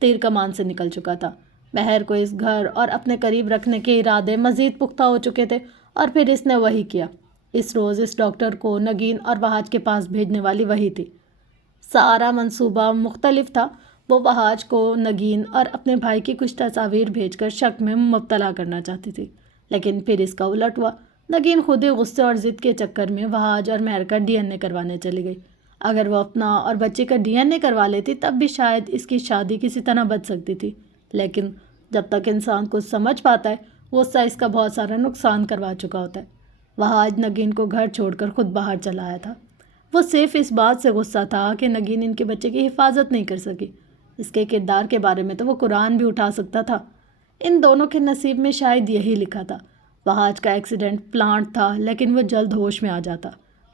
تیر کمان سے نکل چکا تھا۔ مہر کو اس گھر اور اپنے قریب رکھنے کے ارادے مزید پختہ ہو چکے تھے، اور پھر اس نے وہی کیا۔ اس روز اس ڈاکٹر کو نگین اور وہاج کے پاس بھیجنے والی وہی تھی۔ سارا منصوبہ مختلف تھا۔ وہ وہاج کو نگین اور اپنے بھائی کی کچھ تصاویر بھیج کر شک میں مبتلا کرنا چاہتی تھی، لیکن پھر اس کا الٹ ہوا۔ نگین خود ہی غصے اور ضد کے چکر میں وہاج اور مہر کا ڈی این اے کروانے چلی گئی۔ اگر وہ اپنا اور بچے کا ڈی این اے کروا لیتی تب بھی شاید اس کی شادی کسی طرح بچ سکتی تھی، لیکن جب تک انسان کچھ سمجھ پاتا ہے غصہ اس کا بہت سارا نقصان کروا چکا ہوتا ہے۔ وہاج نگین کو گھر چھوڑ کر خود باہر چلا آیا تھا۔ وہ صرف اس بات سے غصہ تھا کہ نگین ان کے بچے کی حفاظت نہیں کر سکی۔ اس کے کردار کے بارے میں تو وہ قرآن بھی اٹھا سکتا تھا۔ ان دونوں کے نصیب میں شاید یہی لکھا تھا۔ وہاج کا ایکسیڈنٹ پلانٹ تھا، لیکن وہ جلد ہوش میں آ جاتا۔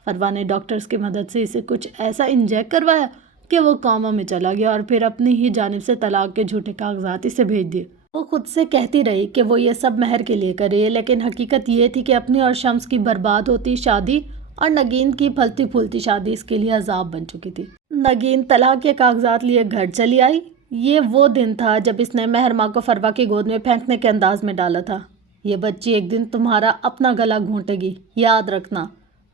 فروا نے ڈاکٹرز کی مدد سے اسے کچھ ایسا انجیکٹ کروایا کہ وہ کوما میں چلا گیا، اور پھر اپنی ہی جانب سے طلاق کے جھوٹے کاغذات اسے بھیج دیے۔ وہ خود سے کہتی رہی کہ وہ یہ سب مہر کے لیے کرے، لیکن حقیقت یہ تھی کہ اپنی اور شمس کی برباد ہوتی شادی اور نگین کی پھلتی پھولتی شادی اس کے لیے عذاب بن چکی تھی۔ نگین طلاق کے کاغذات لیے گھر چلی آئی۔ یہ وہ دن تھا جب اس نے مہر ماں کو فروا کی گود میں پھینکنے کے انداز میں ڈالا تھا۔ یہ بچی ایک دن تمہارا اپنا گلا گھونٹے گی، یاد رکھنا۔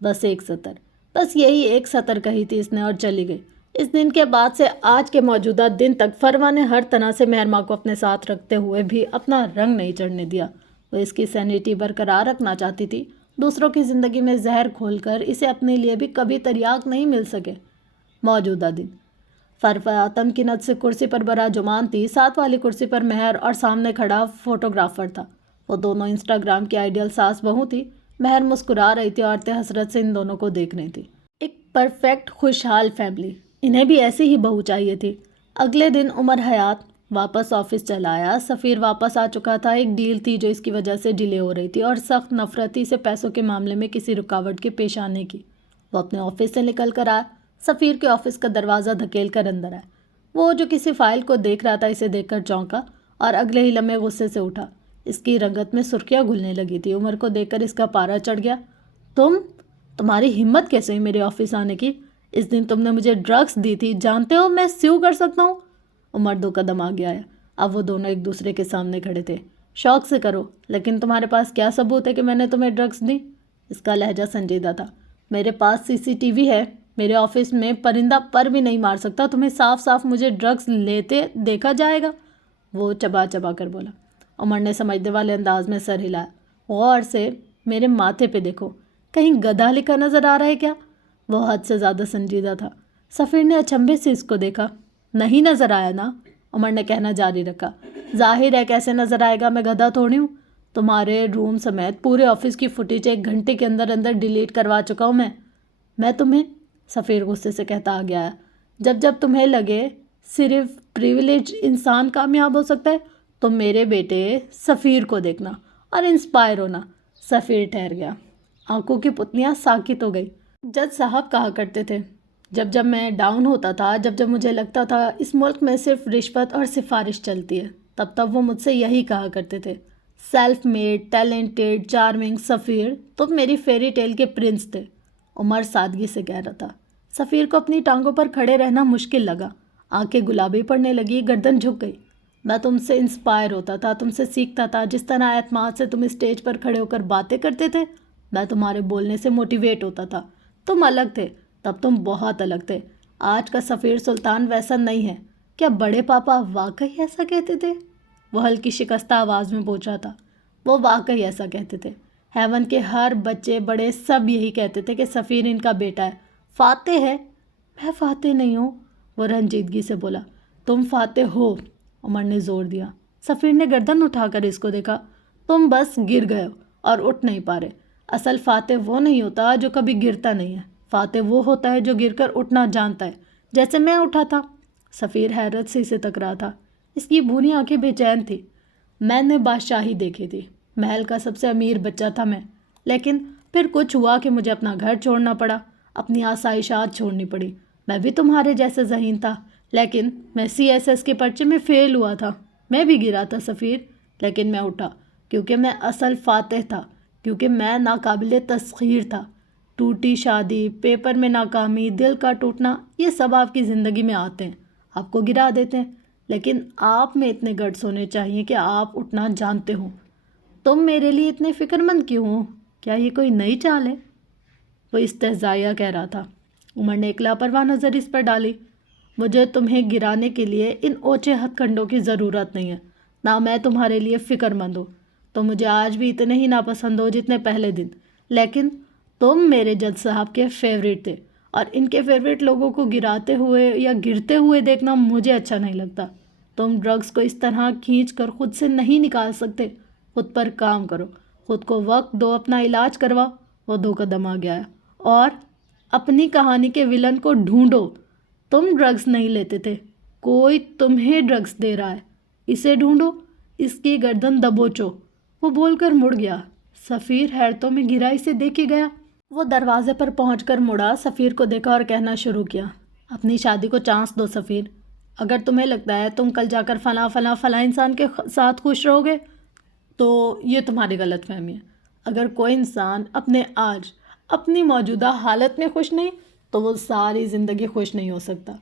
بس ایک سطر، بس یہی ایک سطر کہی تھی اس نے اور چلی گئی۔ اس دن کے بعد سے آج کے موجودہ دن تک فروا نے ہر طرح سے مہر ماں کو اپنے ساتھ رکھتے ہوئے بھی اپنا رنگ نہیں چڑھنے دیا۔ وہ اس کی سینیٹی برقرار رکھنا چاہتی تھی۔ دوسروں کی زندگی میں زہر کھول کر اسے اپنے لیے بھی کبھی تریاق نہیں مل سکے۔ موجودہ دن فروا تمکنت سے کرسی پر براجمان تھی۔ ساتھ والی کرسی پر مہر اور سامنے کھڑا فوٹوگرافر تھا۔ وہ دونوں انسٹاگرام کی آئیڈیل ساس بہو تھی۔ مہر مسکرا رہی تھی، عورتیں حسرت سے ان دونوں کو دیکھ رہی تھیں۔ ایک پرفیکٹ خوشحال فیملی، انہیں بھی ایسی ہی بہو چاہیے تھی۔ اگلے دن عمر حیات واپس آفس چلا آیا۔ سفیر واپس آ چکا تھا۔ ایک ڈیل تھی جو اس کی وجہ سے ڈیلے ہو رہی تھی، اور سخت نفرت تھی اسے پیسوں کے معاملے میں کسی رکاوٹ کے پیش آنے کی۔ وہ اپنے آفس سے نکل کر آیا۔ سفیر کے آفس کا دروازہ دھکیل کر اندر آیا۔ وہ جو کسی فائل کو دیکھ رہا تھا اسے دیکھ کر چونکا، اور اگلے ہی لمحے غصے سے اٹھا۔ اس کی رنگت میں سرخیاں گھلنے لگی تھی۔ عمر کو دیکھ کر اس کا پارا چڑھ گیا۔ تمہاری ہمت کیسے ہوئی میرے آفس آنے کی؟ اس دن تم نے مجھے ڈرگس دی تھی، جانتے ہو میں سیو کر سکتا ہوں۔ عمر 2 قدم آگے آیا۔ اب وہ دونوں ایک دوسرے کے سامنے کھڑے تھے۔ شوق سے کرو، لیکن تمہارے پاس کیا ثبوت ہے کہ میں نے تمہیں ڈرگس دی؟ اس کا لہجہ سنجیدہ تھا۔ میرے پاس CCTV ہے، میرے آفس میں پرندہ پر بھی نہیں مار سکتا۔ تمہیں صاف صاف مجھے ڈرگس لیتے دیکھا جائے گا، وہ چبا چبا کر بولا۔ عمر نے سمجھنے والے انداز میں سر ہلایا۔ غور سے میرے ماتھے پہ دیکھو، کہیں گدھا لکھا نظر آ رہا ہے کیا؟ وہ حد سے زیادہ سنجیدہ تھا۔ سفیر نے اچنبھے سے اس کو دیکھا۔ نہیں نظر آیا نا؟ عمر نے کہنا جاری رکھا۔ ظاہر ہے کیسے نظر آئے گا، میں گدھا تھوڑی ہوں۔ تمہارے روم سمیت پورے آفس کی فوٹیج 1 گھنٹے کے اندر اندر ڈیلیٹ کروا چکا ہوں میں تمہیں، سفیر غصے سے کہتا آ گیا۔ جب تمہیں لگے صرف پریویلیج انسان کامیاب ہو سکتا ہے تو میرے بیٹے سفیر کو دیکھنا اور انسپائر ہونا۔ سفیر ٹھہر گیا۔ آنکھوں کی پتلیاں ساکت ہو گئی۔ جج صاحب کہا کرتے تھے، جب میں ڈاؤن ہوتا تھا، جب مجھے لگتا تھا اس ملک میں صرف رشوت اور سفارش چلتی ہے، تب وہ مجھ سے یہی کہا کرتے تھے، سیلف میڈ، ٹیلنٹڈ، چارمنگ سفیر، تم میری فیری ٹیل کے پرنس تھے۔ عمر سادگی سے کہہ رہا تھا۔ سفیر کو اپنی ٹانگوں پر کھڑے رہنا مشکل لگا۔ آنکھیں گلابی پڑنے لگی، گردن جھک گئی۔ میں تم سے انسپائر ہوتا تھا، تم سے سیکھتا تھا۔ جس طرح اعتماد سے تم اسٹیج پر کھڑے ہو کر باتیں کرتے تھے، میں تمہارے بولنے سے موٹیویٹ ہوتا تھا۔ تم الگ تھے، تب تم بہت الگ تھے۔ آج کا سفیر سلطان ویسا نہیں ہے۔ کیا بڑے پاپا واقعی ایسا کہتے تھے؟ وہ ہلکی شکستہ آواز میں پوچھ رہا تھا۔ وہ واقعی ایسا کہتے تھے۔ ہیون کے ہر بچے بڑے سب یہی کہتے تھے کہ سفیر ان کا بیٹا ہے، فاتح ہے۔ میں فاتح نہیں ہوں، وہ رنجیدگی سے بولا۔ تم فاتح ہو، عمر نے زور دیا۔ سفیر نے گردن اٹھا کر اس کو دیکھا۔ تم بس گر گئے ہو اور اٹھ نہیں پا رہے۔ اصل فاتح وہ نہیں ہوتا جو کبھی گرتا نہیں ہے، فاتح وہ ہوتا ہے جو گر کر اٹھنا جانتا ہے، جیسے میں اٹھا تھا۔ سفیر حیرت سے اسے تک رہا تھا۔ اس کی بھونی آنکھیں بے چین تھی۔ میں نے بادشاہی دیکھی تھی، محل کا سب سے امیر بچہ تھا میں، لیکن پھر کچھ ہوا کہ مجھے اپنا گھر چھوڑنا پڑا، اپنی آسائشات چھوڑنی پڑی۔ میں بھی تمہارے جیسے ذہین تھا، لیکن میں CSS کے پرچے میں فیل ہوا تھا۔ میں بھی گرا تھا سفیر، لیکن میں اٹھا، کیونکہ میں اصل فاتح تھا، کیونکہ میں ناقابل تسخیر تھا۔ ٹوٹی شادی، پیپر میں ناکامی، دل کا ٹوٹنا، یہ سب آپ کی زندگی میں آتے ہیں، آپ کو گرا دیتے ہیں، لیکن آپ میں اتنے گٹس ہونے چاہیے کہ آپ اٹھنا جانتے ہوں۔ تم میرے لیے اتنے فکر مند کیوں ہو؟ کیا یہ کوئی نئی چال ہے؟ وہ استہزائیہ کہہ رہا تھا۔ عمر نے ایک لاپرواہ نظر اس پر ڈالی۔ مجھے تمہیں گرانے کے لیے ان اونچے ہتھ کنڈوں کی ضرورت نہیں ہے، نہ میں تمہارے لیے فکر مند ہوں۔ تم مجھے آج بھی اتنے ہی ناپسند ہو جتنے پہلے دن، لیکن تم میرے جج صاحب کے فیوریٹ تھے، اور ان کے فیوریٹ لوگوں کو گراتے ہوئے یا گرتے ہوئے دیکھنا مجھے اچھا نہیں لگتا۔ تم ڈرگز کو اس طرح کھینچ کر خود سے نہیں نکال سکتے۔ خود پر کام کرو، خود کو وقت دو، اپنا علاج کرواؤ۔ وہ 2 قدم آ گیا اور اپنی کہانی کے ولن کو ڈھونڈو۔ تم ڈرگز نہیں لیتے تھے، کوئی تمہیں ڈرگز دے رہا ہے، اسے ڈھونڈو، اس کی گردن دبوچو۔ وہ بول کر مڑ گیا۔ سفیر حیرتوں میں گہرائی سے دیکھے گیا۔ وہ دروازے پر پہنچ کر مڑا، سفیر کو دیکھا اور کہنا شروع کیا، اپنی شادی کو چانس دو سفیر۔ اگر تمہیں لگتا ہے تم کل جا کر فلاں فلاں فلاں انسان کے ساتھ خوش رہو گے تو یہ تمہاری غلط فہمی ہے۔ اگر کوئی انسان اپنی موجودہ حالت میں خوش نہیں تو وہ ساری زندگی خوش نہیں ہو سکتا۔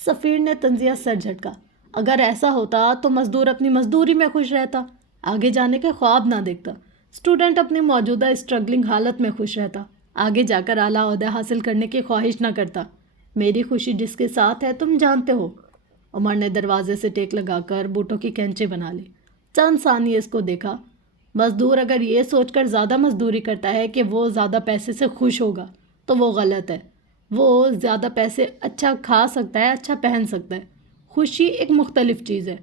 سفیر نے طنزیہ سر جھٹکا۔ اگر ایسا ہوتا تو مزدور اپنی مزدوری میں خوش رہتا، آگے جانے کے خواب نہ دیکھتا۔ اسٹوڈنٹ اپنی موجودہ اسٹرگلنگ حالت میں خوش رہتا، آگے جا کر اعلیٰ عہدہ حاصل کرنے کی خواہش نہ کرتا۔ میری خوشی جس کے ساتھ ہے تم جانتے ہو۔ عمر نے دروازے سے ٹیک لگا کر بوٹوں کی کینچی بنا لی۔ چند ثانیے اس کو دیکھا۔ مزدور اگر یہ سوچ کر زیادہ مزدوری کرتا ہے کہ وہ زیادہ پیسے سے خوش ہوگا تو وہ غلط ہے۔ وہ زیادہ پیسے اچھا کھا سکتا ہے، اچھا پہن سکتا ہے۔ خوشی ایک مختلف چیز ہے،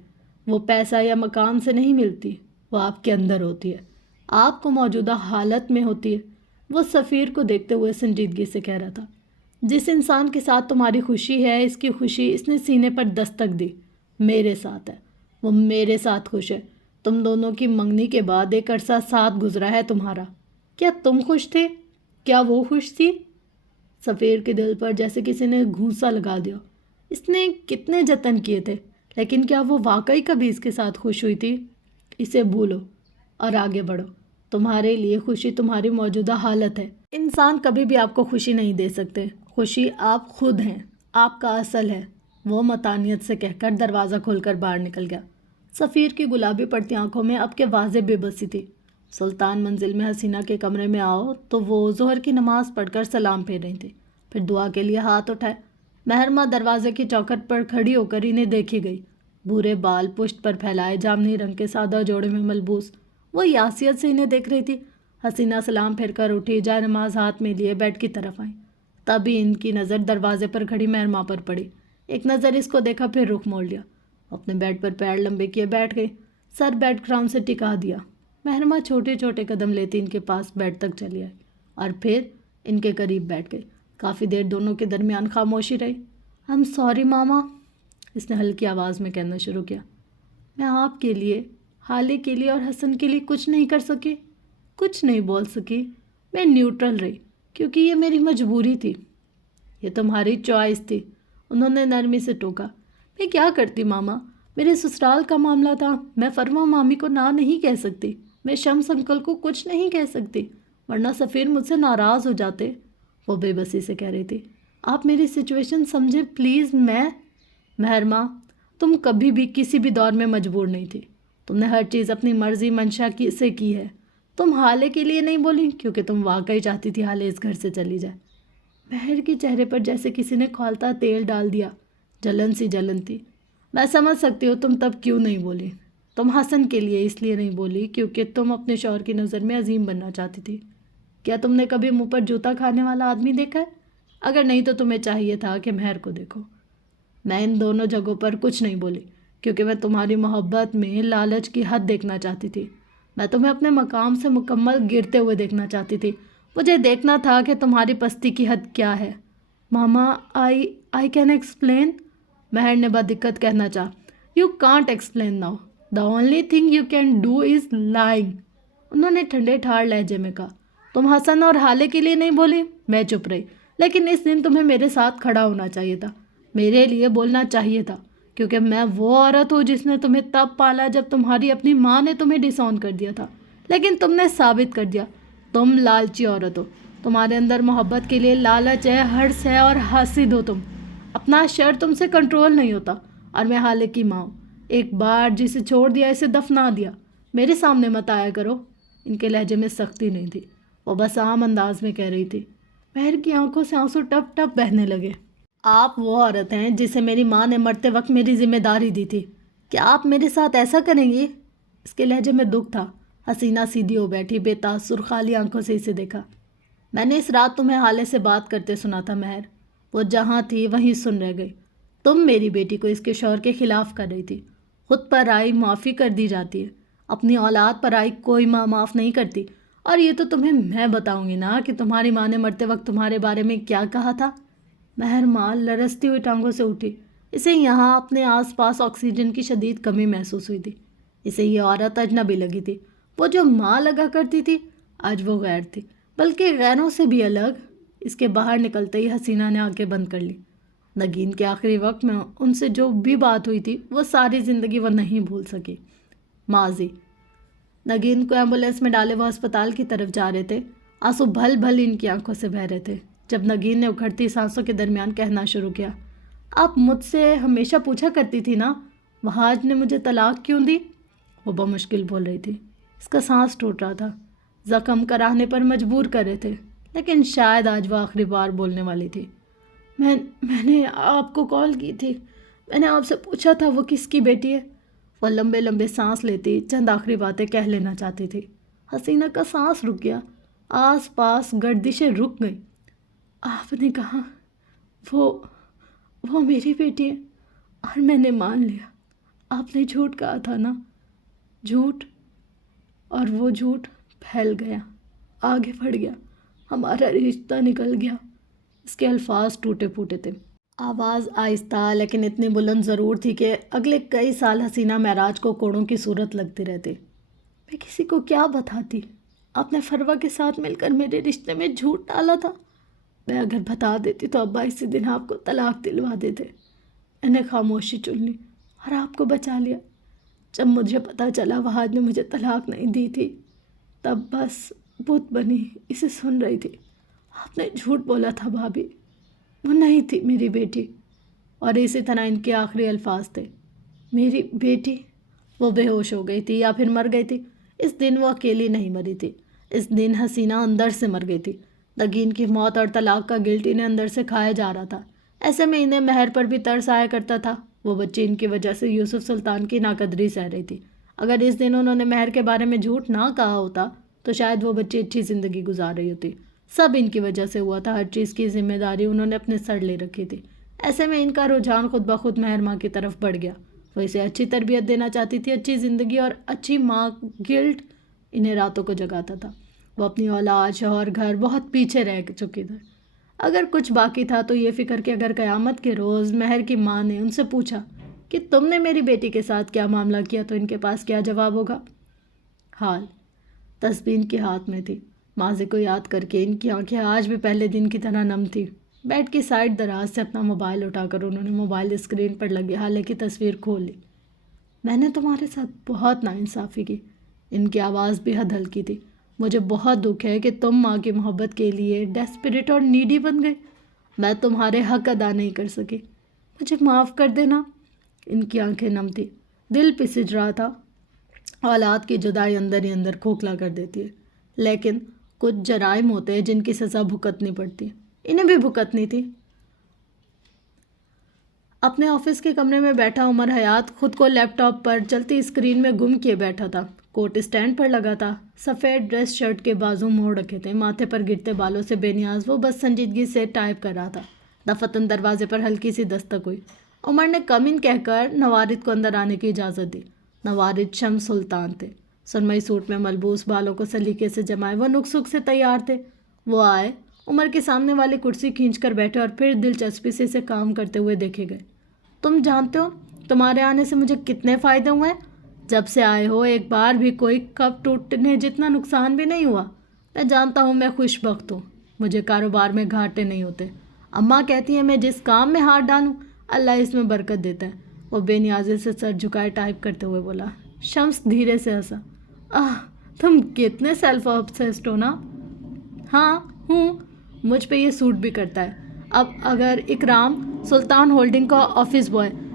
وہ پیسہ یا مقام سے نہیں ملتی، وہ آپ کے اندر ہوتی ہے، آپ کو موجودہ حالت میں ہوتی ہے۔ وہ سفیر کو دیکھتے ہوئے سنجیدگی سے کہہ رہا تھا، جس انسان کے ساتھ تمہاری خوشی ہے، اس کی خوشی اس نے سینے پر دستک دی، میرے ساتھ ہے، وہ میرے ساتھ خوش ہے۔ تم دونوں کی منگنی کے بعد ایک عرصہ ساتھ گزرا ہے تمہارا۔ کیا تم خوش تھے؟ کیا وہ خوش تھی؟ سفیر کے دل پر جیسے کسی نے گھونسا لگا دیا۔ اس نے کتنے جتن کیے تھے، لیکن کیا وہ واقعی کبھی اس کے ساتھ خوش ہوئی تھی؟ اسے بھولو اور آگے بڑھو۔ تمہارے لیے خوشی تمہاری موجودہ حالت ہے۔ انسان کبھی بھی آپ کو خوشی نہیں دے سکتے۔ خوشی آپ خود ہیں، آپ کا اصل ہے۔ وہ متانیت سے کہہ کر دروازہ کھول کر باہر نکل گیا۔ سفیر کی گلابی پڑتی آنکھوں میں اب کے واضح بے بسی تھی۔ سلطان منزل میں حسینہ کے کمرے میں آؤ تو وہ ظہر کی نماز پڑھ کر سلام پھیر رہی تھی، پھر دعا کے لیے ہاتھ اٹھائے۔ مہرماں دروازے کی چوکھٹ پر کھڑی ہو کر انہیں دیکھی گئی۔ بھورے بال پشت پر پھیلائے، جامنی رنگ کے سادہ جوڑے میں ملبوس، وہ یاسیت سے انہیں دیکھ رہی تھی۔ حسینہ سلام پھیر کر اٹھی، جائے نماز ہاتھ میں لیے بیڈ کی طرف آئیں۔ تبھی ان کی نظر دروازے پر کھڑی مہرماں پر پڑی۔ ایک نظر اس کو دیکھا، پھر رخ موڑ لیا۔ اپنے بیڈ پر پیر لمبے کیے بیٹھ گئی، سر بیڈ گراؤنڈ سے ٹکا دیا۔ مہرماں چھوٹے چھوٹے قدم لیتی ان کے پاس بیڈ تک چلی آئی اور پھر ان کے قریب بیٹھ گئی۔ کافی دیر دونوں کے درمیان خاموشی رہی۔ I'm sorry ماما، اس نے ہلکی آواز میں کہنا شروع کیا۔ میں آپ کے لیے، حالے کے لیے اور حسن کے لیے کچھ نہیں کر سکی، کچھ نہیں بول سکی۔ میں نیوٹرل رہی کیونکہ یہ میری مجبوری تھی۔ یہ تمہاری چوائس تھی، انہوں نے نرمی سے ٹوکا۔ میں کیا کرتی ماما، میرے سسرال کا معاملہ تھا، میں فرما مامی کو نہ نہیں کہہ سکتی، میں شمس انکل کو کچھ نہیں کہہ سکتی، ورنہ سفیر مجھ سے ناراض ہو جاتے۔ وہ بے بسی سے کہہ رہی تھی، آپ میری سچویشن سمجھیں پلیز۔ مہرماں، تم کبھی بھی کسی بھی دور میں مجبور نہیں تھی، تم نے ہر چیز اپنی مرضی منشا سے کی ہے۔ تم حالے کے لیے نہیں بولی کیونکہ تم واقعی چاہتی تھی حالے اس گھر سے چلی جائے۔ مہر کے چہرے پر جیسے کسی نے کھولتا تیل ڈال دیا، جلن سی جلن تھی۔ میں سمجھ سکتی ہوں تم تب کیوں نہیں بولی۔ تم حسن کے لیے اس لیے نہیں بولی کیونکہ تم اپنے شوہر کی نظر میں عظیم بننا چاہتی تھی۔ کیا تم نے کبھی منہ پر جوتا کھانے والا آدمی دیکھا ہے؟ اگر نہیں تو تمہیں چاہیے تھا کہ مہر کو دیکھو۔ میں ان دونوں جگہوں پر کچھ نہیں بولی کیونکہ میں تمہاری محبت میں لالچ کی حد دیکھنا چاہتی تھی۔ میں تمہیں اپنے مقام سے مکمل گرتے ہوئے دیکھنا چاہتی تھی۔ مجھے دیکھنا تھا کہ تمہاری پستی کی حد کیا ہے۔ ماما، آئی کین ایکسپلین، مہر نے بدقت کہنا چاہا۔ You can't explain now, the only thing you can do is lying, انہوں نے ٹھنڈے ٹھار لہجے میں کہا۔ تم حسن اور حالے کے لیے نہیں بولی، میں چپ رہی، لیکن اس دن تمہیں میرے ساتھ کھڑا ہونا چاہیے تھا، میرے لیے بولنا چاہیے تھا، کیونکہ میں وہ عورت ہوں جس نے تمہیں تب پالا جب تمہاری اپنی ماں نے تمہیں ڈس آن کر دیا تھا، لیکن تم نے ثابت کر دیا تم لالچی عورت ہو، تمہارے اندر محبت کے لیے لالچ ہے، حرص ہے اور حاسد ہو تم، اپنا شر تم سے کنٹرول نہیں ہوتا، اور میں حالے کی ماں ہوں، ایک بار جسے چھوڑ دیا اسے دفنا دیا، میرے سامنے مت آیا کرو۔ ان کے لہجے میں سختی نہیں تھی، وہ بس عام انداز میں کہہ رہی تھی۔ مہر کی آنکھوں سے آنسو ٹپ ٹپ بہنے لگے۔ آپ وہ عورت ہیں جسے میری ماں نے مرتے وقت میری ذمہ داری دی تھی، کیا آپ میرے ساتھ ایسا کریں گی؟ اس کے لہجے میں دکھ تھا۔ حسینہ سیدھی ہو بیٹھی، بے تاثر خالی آنکھوں سے اسے دیکھا۔ میں نے اس رات تمہیں حالے سے بات کرتے سنا تھا مہر، وہ جہاں تھی وہیں سن رہ گئی۔ تم میری بیٹی کو اس کے شوہر کے خلاف کر رہی تھی۔ خود پر آئی معافی کر دی جاتی ہے، اپنی اولاد پر آئی کوئی ماں معاف نہیں کرتی۔ اور یہ تو تمہیں میں بتاؤں گی نا کہ تمہاری ماں نے مرتے وقت تمہارے بارے میں کیا کہا تھا۔ مہر مال لرزتی ہوئی ٹانگوں سے اٹھی۔ اسے یہاں اپنے آس پاس آکسیجن کی شدید کمی محسوس ہوئی تھی۔ اسے یہ عورت اجنبی لگی تھی۔ وہ جو ماں لگا کرتی تھی آج وہ غیر تھی، بلکہ غیروں سے بھی الگ۔ اس کے باہر نکلتے ہی حسینہ نے آنکھیں بند کر لی۔ نگین کے آخری وقت میں ان سے جو بھی بات ہوئی تھی وہ ساری زندگی وہ نہیں بھول سکی۔ ماضی۔ نگین کو ایمبولینس میں ڈالے وہ اسپتال کی طرف جا رہے تھے۔ آنسو بھل بھل ان کی آنکھوں سے بہہ رہے تھے جب نگین نے اکھڑتی سانسوں کے درمیان کہنا شروع کیا، آپ مجھ سے ہمیشہ پوچھا کرتی تھی نا وہاج نے مجھے طلاق کیوں دی؟ وہ بمشکل بول رہی تھی، اس کا سانس ٹوٹ رہا تھا۔ زخم کراہنے پر مجبور کر رہے تھے، لیکن شاید آج وہ آخری بار بولنے والی تھی۔ میں نے آپ کو کال کی تھی، میں نے آپ سے پوچھا تھا وہ کس کی بیٹی ہے۔ وہ لمبے لمبے سانس لیتی چند آخری باتیں کہہ لینا چاہتی تھی۔ حسینہ کا سانس رک گیا، آس پاس گردشیں رک گئیں۔ آپ نے کہا وہ میری بیٹی ہے اور میں نے مان لیا۔ آپ نے جھوٹ کہا تھا نا، جھوٹ، اور وہ جھوٹ پھیل گیا، آگے بڑھ گیا، ہمارا رشتہ نکل گیا۔ اس کے الفاظ ٹوٹے پھوٹے تھے، آواز آہستہ لیکن اتنی بلند ضرور تھی کہ اگلے کئی سال حسینہ معراج کو کوڑوں کی صورت لگتی رہتی۔ میں کسی کو کیا بتاتی؟ آپ نے فروہ کے ساتھ مل کر میرے رشتے میں جھوٹ ڈالا تھا۔ میں اگر بتا دیتی تو ابا اسی دن آپ کو طلاق دلوا دیتے۔ میں نے خاموشی چن لی اور آپ کو بچا لیا۔ جب مجھے پتہ چلا وہاج نے مجھے طلاق نہیں دی تھی تب بس بت بنی اسے سن رہی تھی۔ آپ نے جھوٹ بولا تھا بھابھی، وہ نہیں تھی میری بیٹی۔ اور اسی طرح ان کے آخری الفاظ تھے، میری بیٹی۔ وہ بے ہوش ہو گئی تھی یا پھر مر گئی تھی۔ اس دن وہ اکیلی نہیں مری تھی، اس دن حسینہ اندر سے مر گئی تھی۔ نگین کی موت اور طلاق کا گلٹ انہیں اندر سے کھایا جا رہا تھا۔ ایسے میں انہیں مہر پر بھی ترس آیا کرتا تھا۔ وہ بچی ان کی وجہ سے یوسف سلطان کی ناقدری سہ رہی تھی۔ اگر اس دن انہوں نے مہر کے بارے میں جھوٹ نہ کہا ہوتا تو شاید وہ بچی اچھی زندگی گزار رہی ہوتی۔ سب ان کی وجہ سے ہوا تھا، ہر چیز کی ذمہ داری انہوں نے اپنے سر لے رکھی تھی۔ ایسے میں ان کا رجحان خود بخود مہر ماں کی طرف بڑھ گیا۔ وہ اسے اچھی تربیت دینا چاہتی تھی، اچھی زندگی اور اچھی ماں۔ گلٹ انہیں راتوں کو جگاتا تھا۔ وہ اپنی اولاد، شوہر، گھر بہت پیچھے رہ چکی تھے۔ اگر کچھ باقی تھا تو یہ فکر کہ اگر قیامت کے روز مہر کی ماں نے ان سے پوچھا کہ تم نے میری بیٹی کے ساتھ کیا معاملہ کیا تو ان کے پاس کیا جواب ہوگا۔ حال تسبیح ان کے ہاتھ میں تھی۔ ماضی کو یاد کر کے ان کی آنکھیں آج بھی پہلے دن کی طرح نم تھی۔ بیڈ کی سائڈ دراز سے اپنا موبائل اٹھا کر انہوں نے موبائل اسکرین پر لگے حالے کی تصویر کھول لی۔ میں نے تمہارے ساتھ بہت ناانصافی کی۔ ان کی آواز بے حد ہلکی تھی۔ مجھے بہت دکھ ہے کہ تم ماں کی محبت کے لیے ڈیسپریٹ اور نیڈی بن گئی۔ میں تمہارے حق ادا نہیں کر سکی، مجھے معاف کر دینا۔ ان کی آنکھیں نم تھی، دل پسج رہا تھا۔ اولاد کی جدائی اندر ہی اندر کھوکھلا کر دیتی ہے، لیکن کچھ جرائم ہوتے ہیں جن کی سزا بھگتنی پڑتی ہے، انہیں بھی بھگتنی تھی۔ اپنے آفس کے کمرے میں بیٹھا عمر حیات خود کو لیپ ٹاپ پر چلتی اسکرین میں گم کیے بیٹھا تھا۔ کوٹ اسٹینڈ پر لگا تھا، سفید ڈریس شرٹ کے بازو موڑ رکھے تھے، ماتھے پر گرتے بالوں سے بے نیاز وہ بس سنجیدگی سے ٹائپ کر رہا تھا۔ دفتن دروازے پر ہلکی سی دستک ہوئی۔ عمر نے کم ان کہہ کر نوارد کو اندر آنے کی اجازت دی۔ نوارد شمس سلطان تھے، سرمئی سوٹ میں ملبوس، بالوں کو سلیقے سے جمائے وہ نک سک سے تیار تھے۔ وہ آئے، عمر کے سامنے والی کرسی کھینچ کر بیٹھے اور پھر دلچسپی سے اسے کام کرتے ہوئے دیکھے گئے۔ تم جانتے ہو تمہارے آنے سے مجھے کتنے فائدے ہوئے ہیں؟ جب سے آئے ہو ایک بار بھی کوئی کپ ٹوٹنے جتنا نقصان بھی نہیں ہوا۔ میں جانتا ہوں میں خوش بخت ہوں، مجھے کاروبار میں گھاٹے نہیں ہوتے۔ اماں کہتی ہیں میں جس کام میں ہاتھ ڈالوں اللہ اس میں برکت دیتا ہے۔ وہ بے نیازی سے سر جھکائے ٹائپ کرتے ہوئے بولا۔ شمس دھیرے سے ہنسا۔ تم کتنے سیلف آبسیسڈ ہو نا۔ ہاں ہوں، مجھ پہ یہ سوٹ بھی کرتا ہے۔ اب اگر اکرام سلطان ہولڈنگ کا آفس بوائے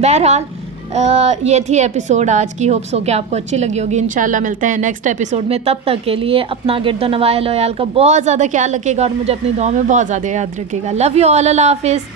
بہرحال یہ تھی ایپیسوڈ آج کی. ہوپ سو کہ آپ کو اچھی لگی ہوگی. انشاءاللہ ملتے ہیں نیکسٹ ایپیسوڈ میں. تب تک کے لیے اپنا گرد و نواح عیال کا بہت زیادہ خیال رکھیے گا اور مجھے اپنی دعا میں بہت زیادہ یاد رکھیے گا. Love you all. اللہ حافظ.